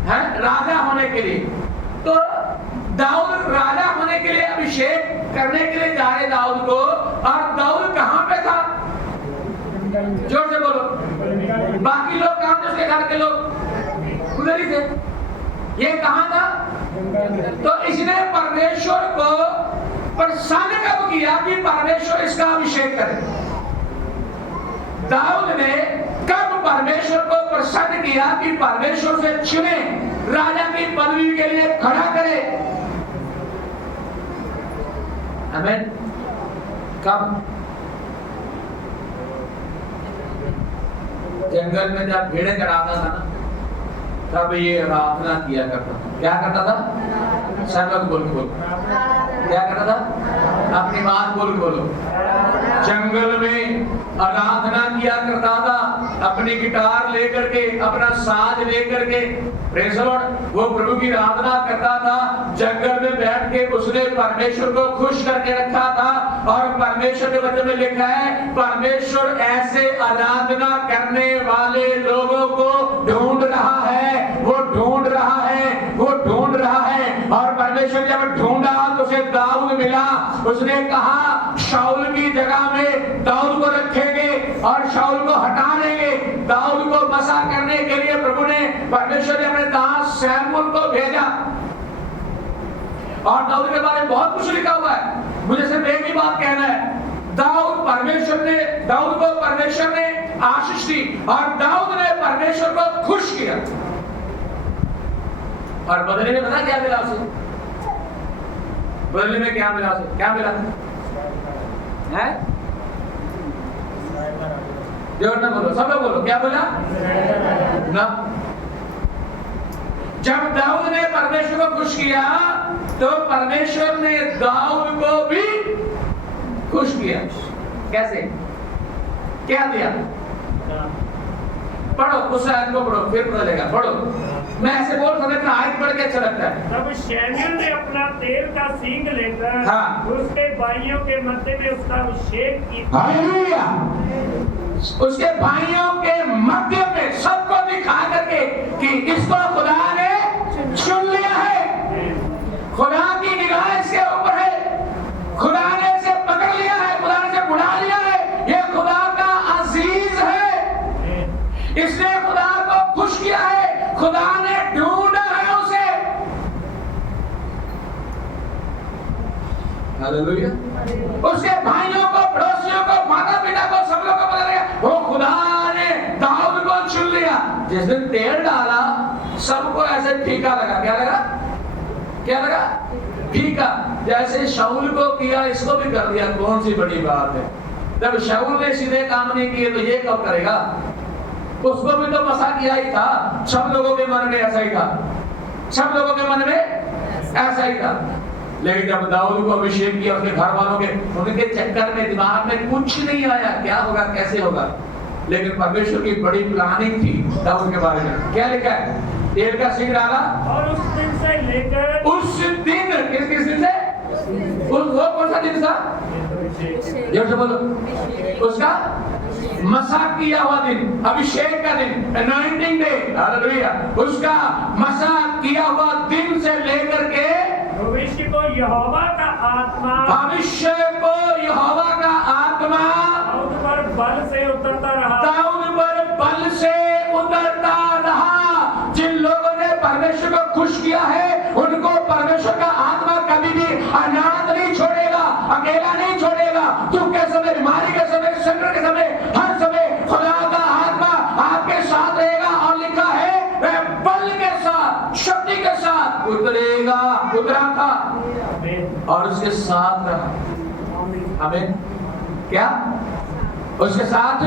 है राजा होने के लिए। तो दाऊद राजा होने के लिए अभिषेक करने के लिए जा रहे दाऊद को। और दाऊद कहाँ पे था? जोर से बोलो। बाकी लोग कहाँ थे? उसके घर के लोग उधर ही थे। ये कहाँ था? तो इसने परमेश्वर को प्रसन्न कब किया कि परमेश्वर इसका अभिषेक करे? दाऊद ने कब परमेश्वर को प्रसन्न किया कि परमेश्वर से चुने, राजा की पदवी के लिए खड़ा करे? आमीन। कब? जंगल में जब भेड़ें चराता था ना, तब ये आराधना किया करता था। क्या करता था? सब बोल बोल क्या करता था? अपनी बात बोल बोलो। जंगल में आराधना किया करता था, अपनी गिटार लेकर के, अपना साज लेकर के, प्रेज़ द लॉर्ड, वो प्रभु की आराधना करता था। जंगल में बैठ के उसने परमेश्वर को खुश करके रखा था। और परमेश्वर के वचन में लिखा है, परमेश्वर ऐसे आराधना करने वाले लोगों को ढूंढ रहा है, वो ढूंढ रहा है, वो ढूंढ रहा है। और परमेश्वर जब ढूंढा तो उसे दाऊद मिला। उसने कहा शाऊल की जगह में दाऊद को रखेंगे और शाऊल को हटा देंगे। दाऊद को बसा करने के लिए प्रभु ने, परमेश्वर ने अपने दास शमूएल को भेजा। और दाऊद के बारे में बहुत कुछ लिखा हुआ है। मुझे सिर्फ एक ही बात कहना है, दाऊद को परमेश्वर ने आशीष दी और दाऊद ने परमेश्वर को खुश किया। और बदले में पता क्या मिला उसे? बदले में क्या मिला उसे? क्या मिला है? जोर ना बोलो, सब लोग बोलो, क्या बोला ना? जब दाऊद ने परमेश्वर को खुश किया तो परमेश्वर ने दाऊद को भी खुश किया। कैसे? क्या दिया? पढ़ो, उस आयत को पढ़ो, फिर पता चलेगा। पढ़ो, मैं ऐसे बोल सकता हूं, आयत पढ़ के अच्छा लगता है। तब शमूएल ने अपना तेल का सींग लेकर हाँ। उसके भाइयों के मध्य में उसका अभिषेक किया। हालेलुया। उसके भाइयों के मध्य में सबको दिखा करके कि इसको खुदा ने चुन लिया है, खुदा की निगाह इसके ऊपर है, खुदा ने इसे पकड़ लिया है, खुदा ने इसे बुला लिया है, ये खुदा का अजीज है, इसने खुदा को खुश किया है, खुदा ने ढूंढा है उसे। हालेलुया। उसके भाइयों को, पड़ोसियों को, माता पिता को, सब लोगों को पता लगा वो खुदा ने दाऊद को चुन लिया। जिस दिन तेल डाला सबको ऐसे फीका लगा। क्या लगा? क्या लगा? फीका। जैसे शाऊल को किया इसको भी कर दिया, कौन सी बड़ी बात है। जब शाऊल ने सीधे काम नहीं किए तो ये कब करेगा? उसको भी तो बसा किया ही था। सब लोगों के मन में ऐसा ही था, सब लोगों के मन में ऐसा ही था। लेकिन जब दाऊद को अभिषेक किया, उसके घर वालों के, उनके चक्कर में दिमाग में कुछ नहीं आया क्या होगा, कैसे होगा। लेकिन परमेश्वर की बड़ी प्लानिंग थी दाऊद के बारे में। क्या लिखा है? तेल का सींग डाला और उस दिन से लेकर, उस दिन, किस दिन से? वो कौन सा दिन था? जोर से बोलो। उसका मसा किया हुआ दिन, अभिषेक का दिन, अनॉइंटिंग डे। हालेलुया। उसका मसा किया हुआ दिन से लेकर के भविष्य को यहोवा का आत्मा, भविष्य को यहोवा का आत्मा दाऊद पर बल से उतरता रहा। दाऊद पर बल से उतरता रहा। जिन लोगों ने परमेश्वर को खुश किया है उनको परमेश्वर का आत्मा कभी भी अनाथ नहीं छोड़ेगा, अकेला नहीं छोड़ेगा। दुख के समय, बीमारी के समय, संकट के समय, हर समय खुदा का आत्मा आपके साथ रहेगा। और लिखा है वह बल के साथ, शक्ति के साथ उतरेगा, उतरा था और उसके साथ रहा। आमीन। क्या? उसके साथ,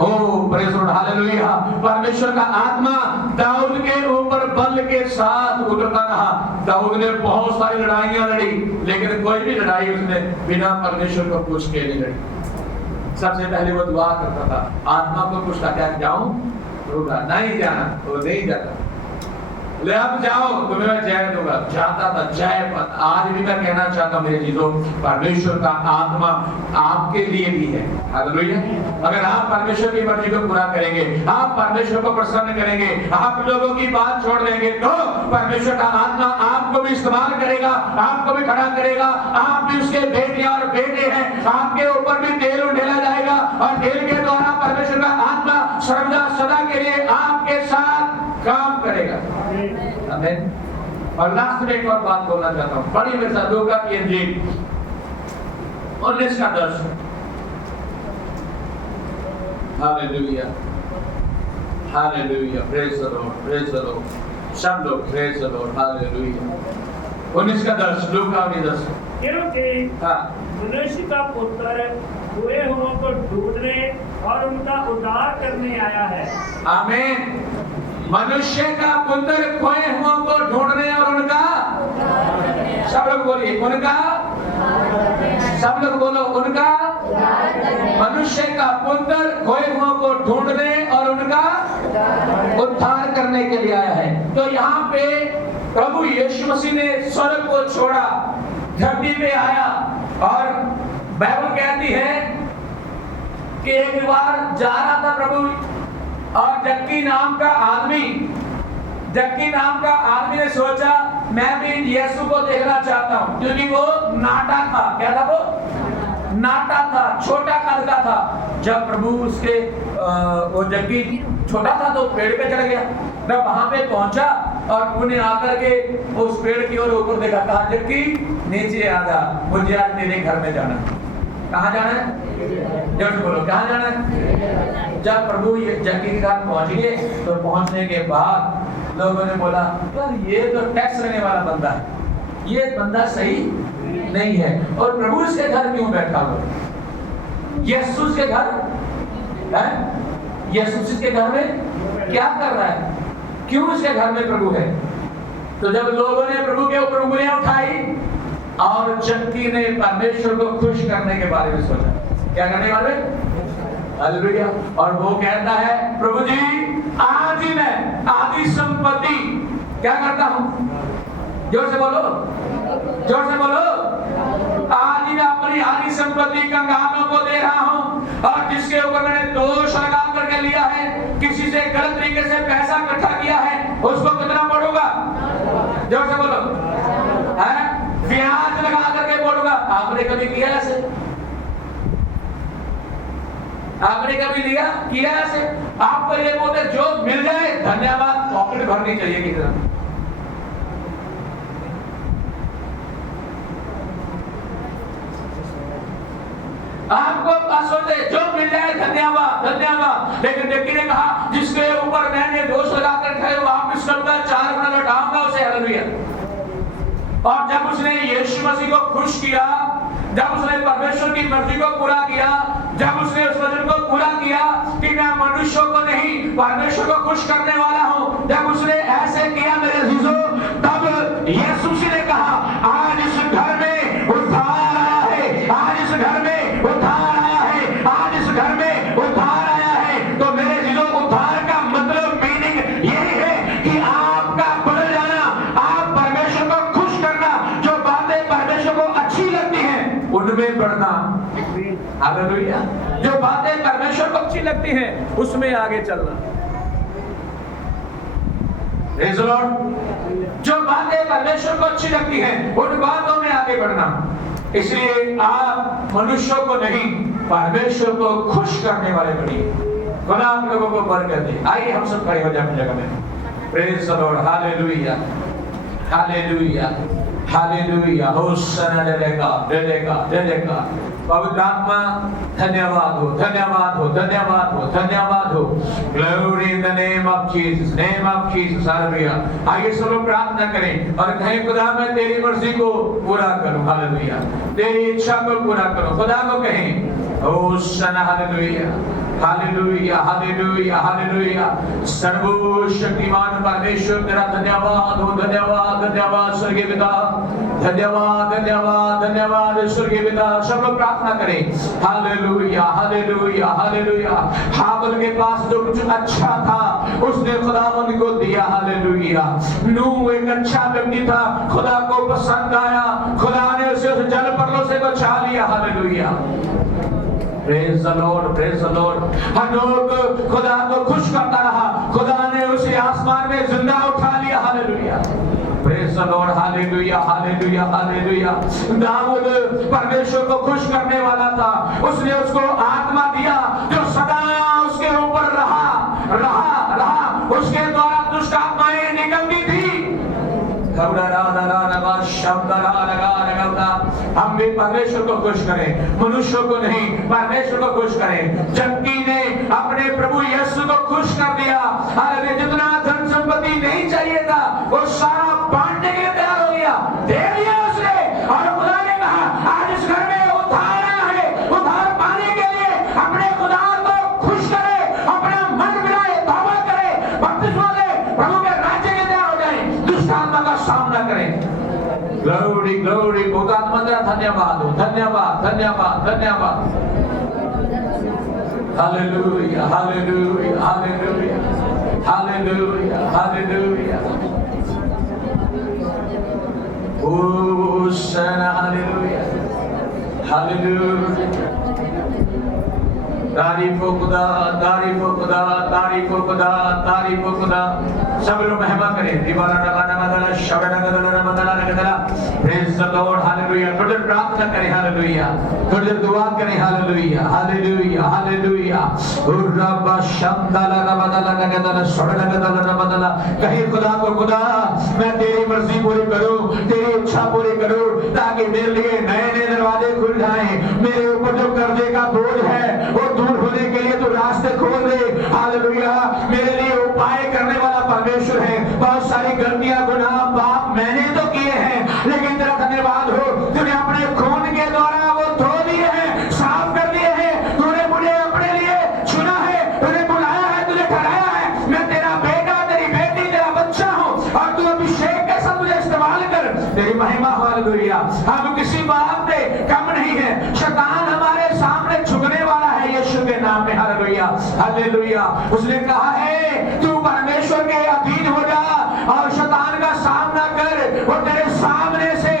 ओ प्रेज़ द लॉर्ड, हालेलुया। परमेश्वर का आत्मा दाऊद के ऊपर बल के साथ उतरता रहा। दाऊद ने बहुत सारी लड़ाइयां लड़ी, लेकिन कोई भी लड़ाई उसने बिना परमेश्वर को पूछ के नहीं लड़ी। सबसे पहले वो दुआ करता था, आत्मा को पूछता, क्या जाऊं? रुका, नहीं जाना, वो नहीं जाता। ले अब जाओ, तुम्हें मैं जय दूंगा। जाता था जय पद। आज भी मैं कहना चाहता हूं मेरे चीजों, परमेश्वर का आत्मा आपके लिए भी है। हालेलुया। अगर आप परमेश्वर की मर्जी को पूरा करेंगे, आप परमेश्वर को प्रसन्न करेंगे, आप लोगों की बात छोड़ देंगे, तो परमेश्वर का आत्मा आपको भी इस्तेमाल करेगा, आपको भी खड़ा करेगा। आप भी उसके बेटे और बेटे हैं, आपके ऊपर भी तेल उंडेला जाएगा और तेल के द्वारा परमेश्वर का आत्मा सर्वदा सदा के लिए आपके साथ काम करेगा। आमीन। और लास्ट में एक और बात बोलना चाहता हूं, बड़ी मेरे साथ लूका की इंजील 19 का 10। Hallelujah, hallelujah, praise the Lord, praise the Lord. सब लोग प्रेज द लॉर्ड, हालेलुया। 19 का 10, लूका 19। क्योंकि मनुष्य का पुत्र हुए हुओं को ढूंढने और उनका उद्धार करने आया है। आमीन। मनुष्य का पुत्र खोए हुओं को ढूंढने और उनका, सब लोग बोलिए उनका, सब लोग बोलो उनका, मनुष्य का पुत्र खोए हुओं को ढूंढने और उनका उद्धार करने के लिए आया है। तो यहाँ पे प्रभु यीशु मसीह ने स्वर्ग को छोड़ा, धरती पे आया, और बाइबल कहती है कि एक बार जा रहा था प्रभु, और जक्की नाम का आदमी ने सोचा मैं भी यीशु को देखना चाहता हूं, क्योंकि वो नाटा था। क्या था वो? नाटा था, छोटा कद का था। जब प्रभु उसके वो जक्की छोटा था तो पेड़ पे चढ़ गया। जब वहां पे पहुंचा और उन्हें आकर के उस पेड़ की ओर ऊपर देखा, कहा जक्की नीचे आ जा, मुझे आज तेरे घर में जाना है। कहाँ जाना है? जोर से बोलो, कहाँ जाना है? जब प्रभु जक्की के घर पहुंच गए तो पहुंचने के बाद लोगों ने बोला यार ये तो टैक्स लेने वाला बंदा है, ये बंदा सही नहीं है, और प्रभु इसके घर क्यों बैठा हुआ? यीशु के घर है, यीशु के घर में क्या कर रहा है? क्यों इसके घर में प्रभु है? तो जब लोगों ने प्रभु के ऊपर उंगलियां उठाई और जक्की ने परमेश्वर को खुश करने के बारे में सोचा। क्या करने वाले? हालेलुया। और वो कहता है प्रभु जी आज ही मैं आधी संपत्ति क्या करता हूं? जोर से बोलो, जोर से बोलो। आज ही मैं अपनी आधी संपत्ति कंगालों को दे रहा हूं, और जिसके ऊपर मैंने दोष लगा करके लिया है, किसी से गलत तरीके से पैसा इकट्ठा किया है, उसको कितना मोड़ूंगा? जोर से बोलो। है ब्याज लगा करके मोड़ूंगा। आपने कभी किया ऐसे? आपने कभी लिया किया ऐसे? आपको ये बोलते जो मिल जाए धन्यवाद, पॉकेट भरनी चाहिए किसी तरह। आपको सोचे जो मिल जाए धन्यवाद धन्यवाद, लेकिन जक्की ने कहा जिसके ऊपर मैंने दोष लगा कर खाए वापस करूंगा, 4 गुना लौटाऊंगा उसे। हालेलुया। और जब उसने यीशु मसीह को खुश किया, जब उसने परमेश्वर की मर्जी को पूरा किया, जब उसने उस वचन को पूरा किया कि मैं मनुष्यों को नहीं परमेश्वर को खुश करने वाला हूं, जब उसने ऐसे किया मेरे अजीजों, तब यीशु मसीह ने कहा आज इस घर में उद्धार आया है, आज इस घर में उद्धार आया है, आज इस घर में उद्धार आया है। तो मेरे अजीजों उद्धार का मतलब मीनिंग यही है कि आपका बदल जाना, आप परमेश्वर को खुश करना, जो बातें परमेश्वर को अच्छी लगती हैं उनमें बढ़ना। हालेलुया। जो बातें परमेश्वर को अच्छी लगती हैं उसमें आगे चलना। Praise the Lord. जो बातें परमेश्वर को अच्छी लगती हैं उन बातों में आगे बढ़ना। इसलिए आप मनुष्यों को नहीं परमेश्वर को खुश करने वाले बनिए। खुदा आप लोगों को बरकत दे। आइए हम सब खड़े हो जाएं अपनी जगह में। Praise the Lord. Hallelujah, hallelujah, hallelujah. Hosanna देगा, देगा, देगा। पवित्र आत्मा धन्यवाद हो, धन्यवाद हो, धन्यवाद हो, धन्यवाद हो। Glory in the name of Jesus, name of Jesus. Hallelujah. आइए सब लोग प्रार्थना करें और कहें खुदा मैं तेरी मर्जी को पूरा करूं। हालेलुया। तेरी इच्छा को पूरा करूं। खुदा को कहें hosanna. Hallelujah, hallelujah, hallelujah, hallelujah. सर्वशक्तिमान परमेश्वर तेरा धन्यवाद हो, धन्यवाद, धन्यवाद स्वर्गीय पिता, धन्यवाद, धन्यवाद, धन्यवाद स्वर्गीय पिता। सब लोग प्रार्थना करें। Hallelujah, hallelujah, hallelujah. हाबिल के पास जो कुछ अच्छा था उसने खुदावंद को दिया। हालेलुया। नूह एक अच्छा व्यक्ति था, खुदा को पसंद आया, खुदा ने उसे उस जल प्रलय से बचा लिया। Hallelujah. Praise the Lord, praise the Lord। हनोक खुदा को खुश करता रहा, खुदा ने उसे आसमान में जिंदा उठा लिया। Hallelujah. Praise the Lord, hallelujah, hallelujah, hallelujah. दाऊद परमेश्वर को खुश करने वाला था, उसने उसको आत्मा दिया जो सदा उसके ऊपर रहा, उसके द्वारा दुष्ट आत्माएं निकलती थी। हम भी परमेश्वर को खुश करें, मनुष्यों को नहीं, परमेश्वर को खुश करें। जक्की ने अपने प्रभु यीशु को खुश कर दिया। हालेलुया। जितना धन संपत्ति नहीं चाहिए था वो सारा बांटने के लिए तैयार हो गया, दे दिया उसने। और खुदा ने कहा आज इस घर में उद्धार आया है, उद्धार पाने के लिए अपने खुदा को खुश करे, अपना मन मिलाए, तौबा करे, बपतिस्मा ले, ग्लोरी ग्लोरी भूतात्मा तेरा धन्यवाद हो, धन्यवाद धन्यवाद धन्यवाद। Hallelujah hallelujah hallelujah hallelujah hallelujah hosanna hallelujah hallelujah. तारीफ हो खुदा, तारीफ हो खुदा, तारीफ हो खुदा, तारीफ हो खुदा। सब लोग महिमा करें। दीवाना लगाना मदला शबना गदला मदला गदला। Praise the Lord hallelujah. थोड़ी देर प्रार्थना करें हालेलुया, थोड़ी देर दुआ करें हालेलुया हालेलुया हालेलुया। रब्बा शब्दला मदला गदला शबना गदला मदला। कहे खुदा को, खुदा मैं तेरी मर्जी पूरी करूं, तेरी इच्छा पूरी करूं, ताकि मेरे लिए नए नए दरवाजे खुल जाएं। मेरे ऊपर जो कर्जे का बोझ है वो दूर होने के लिए तो रास्ते खोल दे हालेलुया। मेरे लिए उपाय करने वाला परमेश्वर है। बहुत सारी गलतियां गुनाह पाप मैंने तो किए हैं, लेकिन तेरा धन्यवाद हो, तूने अपने खून के द्वारा वो धो दिए हैं, साफ कर दिए हैं। तूने मुझे अपने लिए चुना है, तूने बुलाया है, तूने ठहराया है। मैं तेरा बेटा, तेरी बेटी, तेरा बच्चा हूं और तू अभिषेक के साथ मुझे इस्तेमाल कर। तेरी महिमा हालेलुया। हम किसी बात पे कम नहीं है। शैतान हमारे सामने झुकने वाला है यीशु के नाम में हालेलुया हालेलुया। उसने कहा है तू परमेश्वर के अधीन हो जा और शैतान का सामना कर। वो तेरे सामने से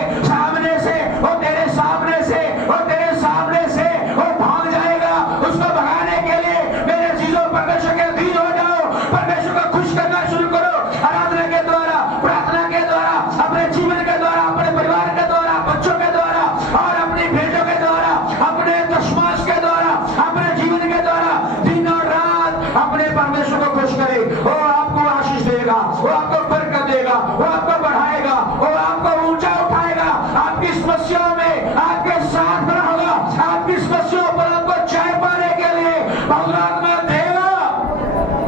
वो तेरे सामने से वो तेरे सामने से वो भाग जाएगा। उसको भगाने के लिए मेरे चीजों परमेश्वर के अधीन हो जाओ। परमेश्वर को खुश करना शुरू करो, आराधना के द्वारा, प्रार्थना के द्वारा, अपने जीवन के द्वारा, अपने परिवार के द्वारा, बच्चों के द्वारा और अपनी बेटों के द्वारा, अपने दशमांश के द्वारा, अपने जीवन के द्वारा दिन और रात अपने परमेश्वर को खुश करे। वो आपको आशीष देगा, वो आपको बरकत देगा, वो आपको बढ़ाएगा, वो आपको ऊंचा उठाएगा। आपकी समस्याओं में आपके साथ खड़ा होगा। आपकी समस्याओं पर आपको जय पाने के लिए आत्मा देगा।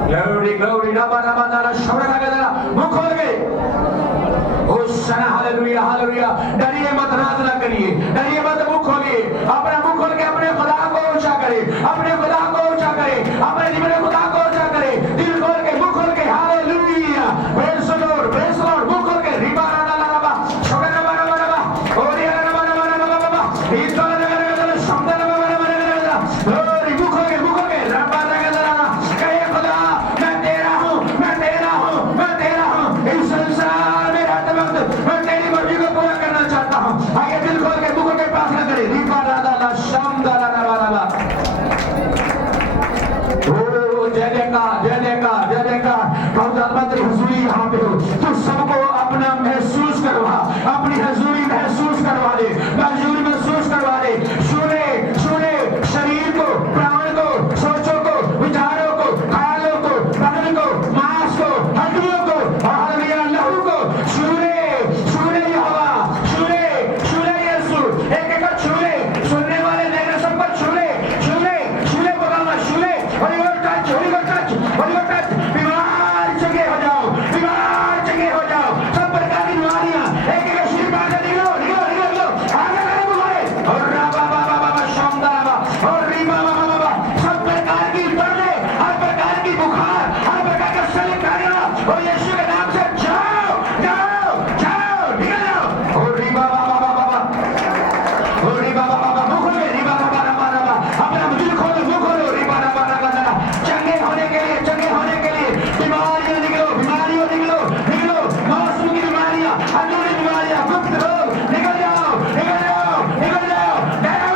ग्लोरी ग्लोरी रबा रबा दारा शबरा गदरा। मुख खोल गए। होशाना हालेलुया हालेलुया। डरिए मत, नाज ना करिए, डरिए मत, मुख खोलिए। अपना मुख खोल के अपने खुदा को ऊंचा करे, अपने खुदा को ऊंचा करे, अपने जीवन में खुदा को ऊंचा करे। दिल खोल के, मुख खोल के hallelujah. Praise the Lord, praise the Lord. मुख खोल के रिबा रबा रबा शबरा रबा रबा रबा ओरिया रबा रबा रबा रबा इतो रबा रबा शब्द रबा रबा रबा। और मुख खोल के रबा रबा। कहे खुदा मैं तेरा हूं, मैं तेरा हूं, मैं तेरा हूं। इस संसार में रहते वक्त मैं तेरी मर्जी को पूरा करना चाहता हूं। आइए दिल खोल के, मुख खोल के प्रार्थना करें। रिबा रबा शब्द रबा रबा। जय जयकार जय जयकार जय जयकार। बहुत आत्मा तेरी हुजूरी यहाँ पे हो। तू सबको अपना महसूस करवा, अपनी हुजूरी महसूस करवा दे, हुजूरी महसूस करवा दे। सुने सुने शरीर को, प्राण को, सोचों को, विचारों को, ख्यालों को, बदन को, मांस को, हड्डियों को और हालेलुया लहू को सुने सुने यहोवा, सुने सुने यीशु। एक एक छूले, सुनने वाले नए सब पर छूले छूले छूले बोलना छूले। Holy touch, holy touch, holy touch. बीमार जगह हो जाओ, बीमार जगह हो जाओ। सब प्रकार की बीमारियां एक एक शरीर में आगे निकलो निकलो निकलो निकलो। आगे करें बुलाए और राबा बाबा बाबा शामदाबा और रीबा बाबा बाबा। सब प्रकार की दर्द, हर प्रकार की बुखार, हर प्रकार का शरीर कार्य और यीशु के नाम से जाओ जाओ जाओ निकल जाओ। और रीबा बाबा बाबा और रीबा बाबा मुख खोलो, रीबा बाबा रबा रबा। अपना दिल खोलो, मुख खोलो, रीबा रबा रबा रबा। चंगे होने के लिए, चंगे होने के लिए बीमारियों निकलो, बीमारियों निकलो निकलो। मौसम की बीमारियां, अंदरूनी बीमारियां, गुप्त रोग निकल जाओ निकल जाओ निकल जाओ। Devil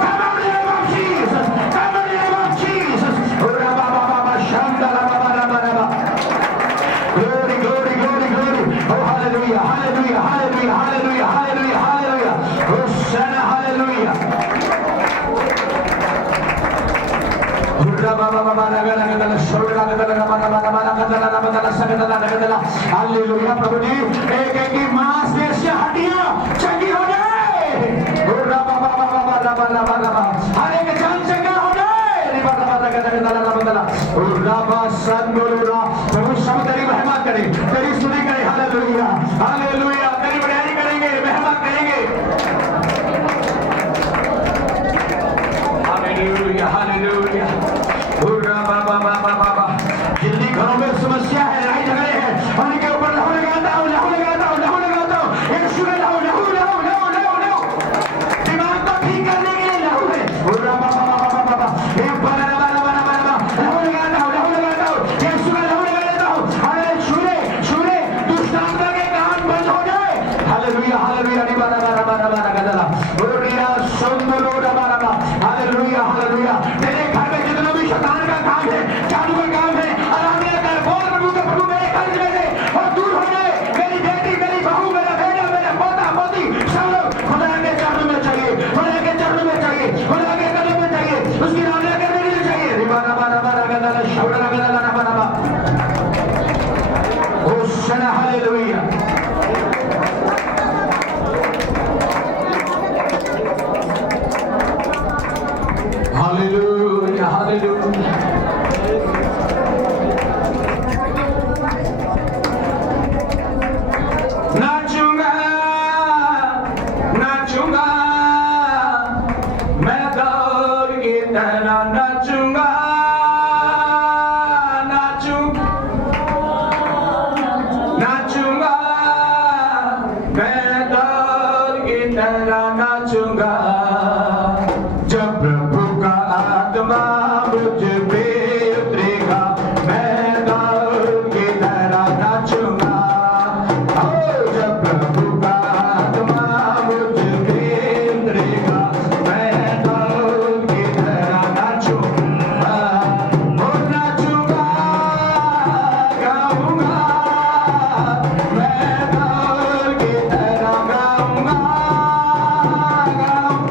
come out in the name of Jesus, come out in the name of Jesus। Rava Baba Shanta rava rava rava. Glory glory glory glory। Oh hallelujah hallelujah hallelujah hallelujah hallelujah hallelujah। Hosanna hallelujah। रबा बाबा लगा लगा लगा शोर लगा लगा लगा लगा लगा लगा लगा संगत लगा लगा। हालेलुया प्रभु जी। एक एक की मांसपेशियां, हड्डियां चंगी हो जाए। रबा बाबा बाबा रबा रबा रबा। हर एक जान चंगा हो जाए। रबा रबा लगा लगा लगा लगा। रबा संगोरा। प्रभु सब तेरी महिमा करे, तेरी स्तुति करे। Hallelujah hallelujah. तेरी बड़ाई करेंगे, महिमा करेंगे। Hallelujah hallelujah. बाबा बाबा बाबा। जितनी घरों में समस्या है, लड़ाई झगड़े हैं, उनके ऊपर लहू लगाता हूँ लहू लगाता हूँ लहू लगाता हूँ। हालेलुया हालेलुया निबारा बारा बारा बारा गदला ओरिया सोंदलो रबारा हालेलुया हालेलुया। तेरे घर में जितना भी शैतान का काम है, जादू का काम है, आराधना कर बोल प्रभु के प्रभु मेरे घर में से और दूर हो जाए। मेरी बेटी, मेरी बहू, मेरा बेटा, मेरा पोता पोती सब लोग खुदा के चरणों में चाहिए, खुदा के चरणों में चाहिए, खुदा के कदम में चाहिए, उसकी आराधना करने के लिए चाहिए। रिबारा बारा बारा गदला शौरा गदला रबारा ओ सना हालेलुया। Hallelujah hallelujah. नाचूंगा नाचूंगा मैं दौड़ की तरह नाचूंगा नाचूं नाचूंगा मैं दौड़ की तरह नाचूंगा। जब प्रभु का आत्मा मुझ पे उतरेगा मैं दौड़ की तरह नाचूंगा। जब प्रभु का आत्मा मुझ पे उतरेगा मैं दौड़ की तरह नाचूंगा। ओ नाचूंगा गाऊंगा मैं दौड़ की तरह गाऊंगा गाऊंगा।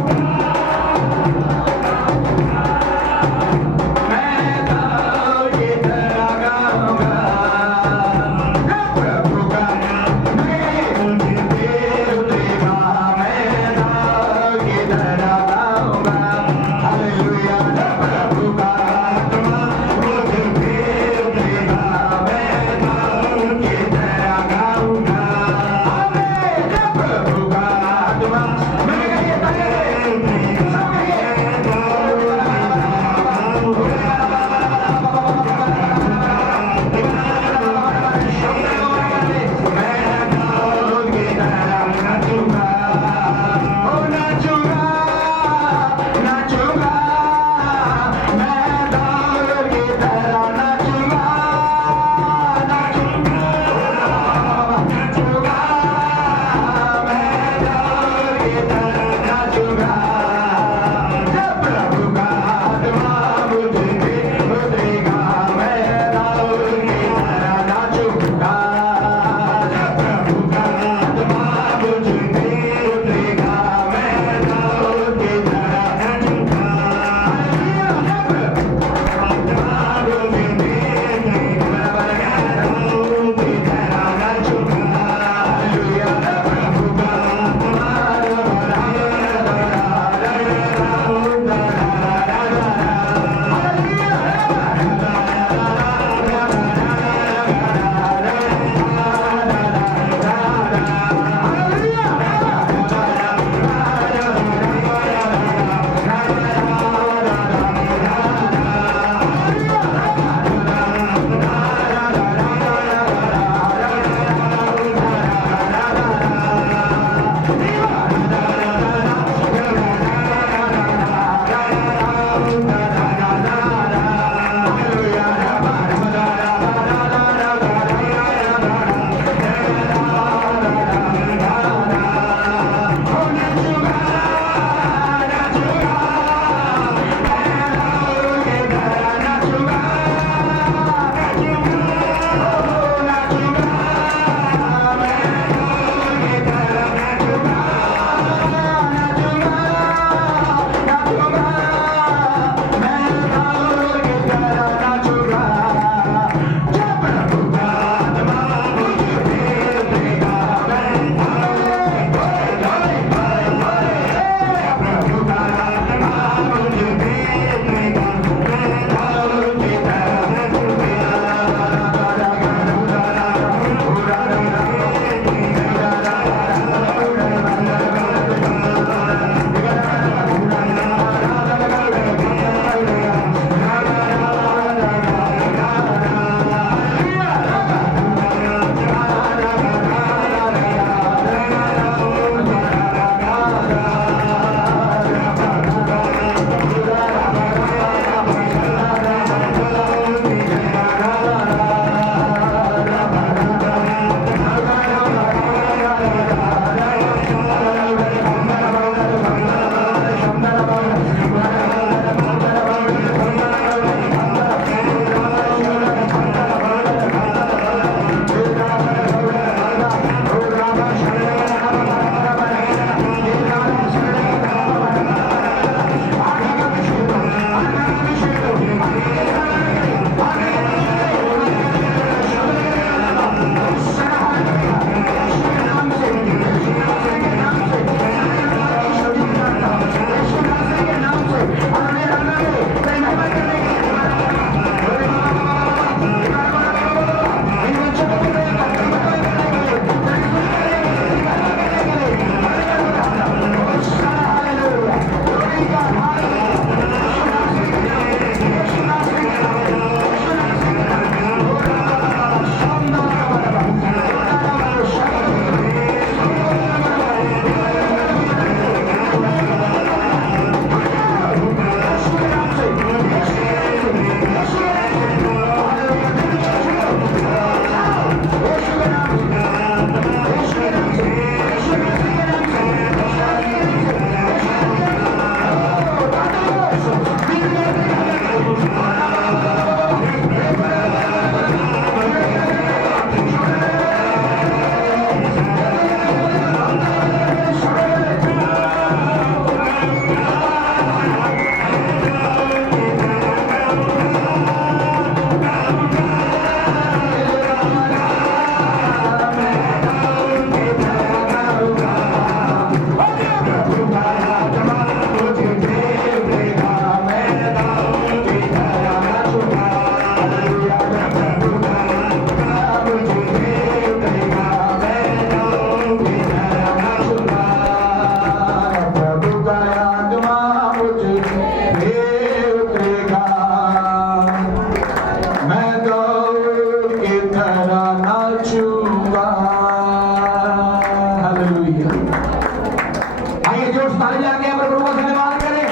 हालेलुया। आइए जोश ताली लगा के प्रभु का धन्यवाद करें।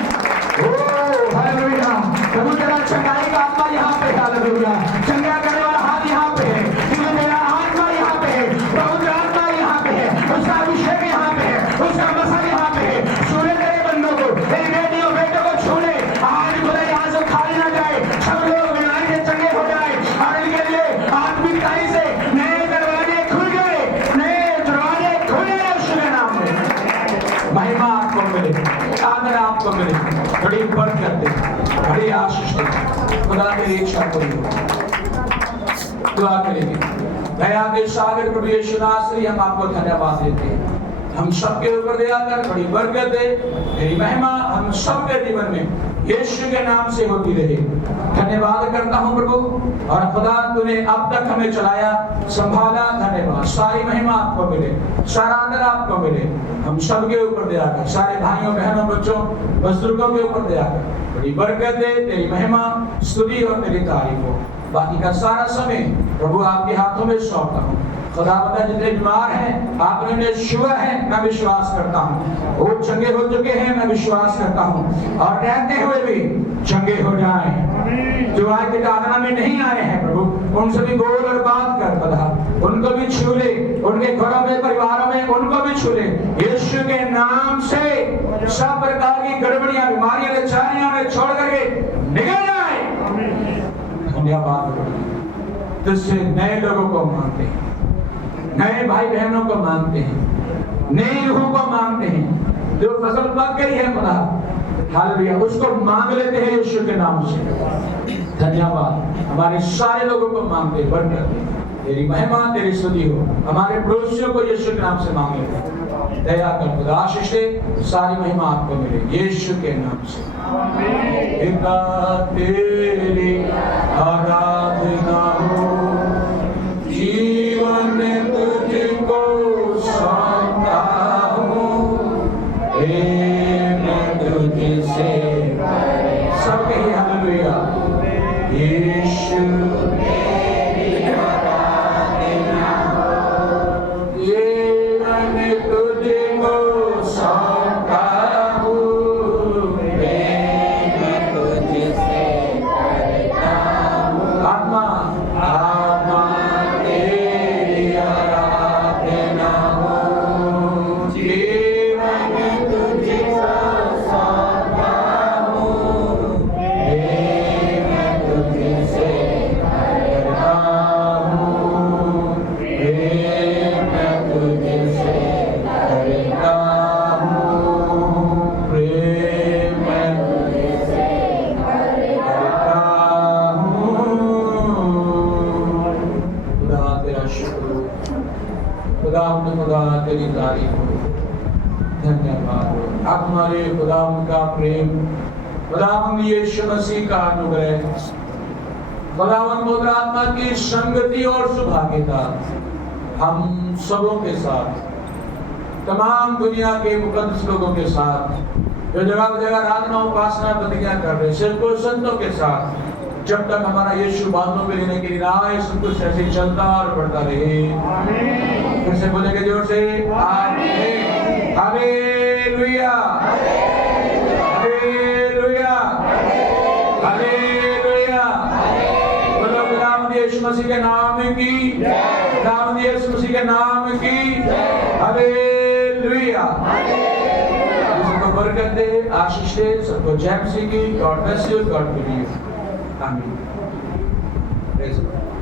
ओ हालेलुया। प्रभु तेरा चंगाई का आत्मा यहाँ पे, हालेलुया। चंगा करने वाला हाथ यहाँ पे है, क्योंकि मेरा आत्मा यहाँ पे है, प्रभु का आत्मा यहाँ पे है, उसका अभिषेक यहाँ पे है, उसका मसाल यहाँ पे है। छूने तेरे बंदों को, तेरी बेटियों बेटों को छूने, आज खुदा यहाँ से खाली ना जाए, सब लोग बीमारी से चंगे हो जाए, और इनके लिए आत्मिक ताई से नए दरवाजे खुल गए, नए दरवाजे खुले यीशु के नाम में। महिमा आपको मिले, आदर आपको मिले, बड़ी बरकत दे, बड़ी आशीष दे। खुदा तेरी इच्छा पूरी हो। दुआ करेंगे। दया के सागर प्रभु यीशु नासरी, हम आपको धन्यवाद देते हैं। हम सबके ऊपर दया कर, बड़ी बरकत दे। तेरी महिमा हम सबके जीवन में यीशु के नाम से होती रहे। धन्यवाद करता हूँ प्रभु, और खुदा तूने अब तक हमें चलाया, संभाला, धन्यवाद। सारी महिमा आपको मिले, सारा आदर आपको मिले। हम सबके ऊपर दया कर, सारे भाइयों बहनों बच्चों बुजुर्गों के ऊपर दया कर, बड़ी बरकत दे। तेरी महिमा, स्तुति और तेरी तारीफ हो। बाकी का सारा समय प्रभु आपके हाथों में सौंपता हूँ। खुदा बता, जितने बीमार हैं आपने उन्हें छुआ है, मैं विश्वास करता हूँ। वो चंगे हो चुके हैं, मैं विश्वास करता हूँ, और रहते हुए भी चंगे हो जाएं। जो आज तक आराधना में नहीं आए हैं प्रभु, उनसे भी बोल और बात कर खुदा, उनको भी छू ले, उनके घरों में परिवारों में उनको भी छू ले। यीशु के नाम से सब प्रकार की गड़बड़ियां, बीमारियां, लाचारियां उन्हें छोड़ करके निकल जाए। धन्यवाद प्रभु, तुझसे नए लोगों को मांगते हैं, नए भाई बहनों को मांगते हैं, नई रूहों को मांगते हैं। जो फसल पक गई है खुदा, हालेलुया, उसको मांग लेते हैं यीशु के नाम से। धन्यवाद। हमारे सारे लोगों को मांगते, बरकत दे, तेरी महिमा, तेरी स्तुति हो। हमारे पड़ोसियों को यीशु के नाम से मांग लेते हैं। दया कर खुदा, आशीष दे, सारी महिमा आपको मिले यीशु के नाम से। पिता तेरी आराधना हो, जीवन में तुझको सौंपता हूँ, मैं तुझसे सब कहिए हालेलुया। यीशु तेरी आराधना हो, जीवन में तुझको सौंपता हूँ, मैं तुझसे करता हूँ। आत्मा आत्मा तेरी आराधना हो, जीवन में तुझको सौंपता हूँ, मैं तुझसे करता हूँ, मैं तुझसे करता हूँ, प्रेम मैं तुझसे करता हूँ। खुदा तेरा शुक्र हो, खुदा तेरी तारीफ हो, धन्यवाद हो। आप हमारे खुदा का प्रेम, खुदा यीशु मसीह का अनुग्रह, खुदावन पवित्र आत्मा की संगति और सौभाग्यता हम सबों के साथ, तमाम दुनिया के मुकद्दस लोगों के साथ, जो जगह जगह आराधना उपासना बंदियां कर रहे, सिर्फ संतों के साथ, जब तक हमारा यीशु बांधों पे लेने के लिए ना आए, सब कुछ ऐसे चलता और बढ़ता रहे। फिर से बोलेंगे जोर से, आमीन, हालेलुया, हालेलुया, हालेलुया। बोलो खुदावंद यीशु मसीह के नाम की, खुदावंद यीशु मसीह के नाम की, हालेलुया। सबको बरकत दे, आशीष दे, सबको जय मसीह की। God bless you, God bless you. आमीन। Praise God.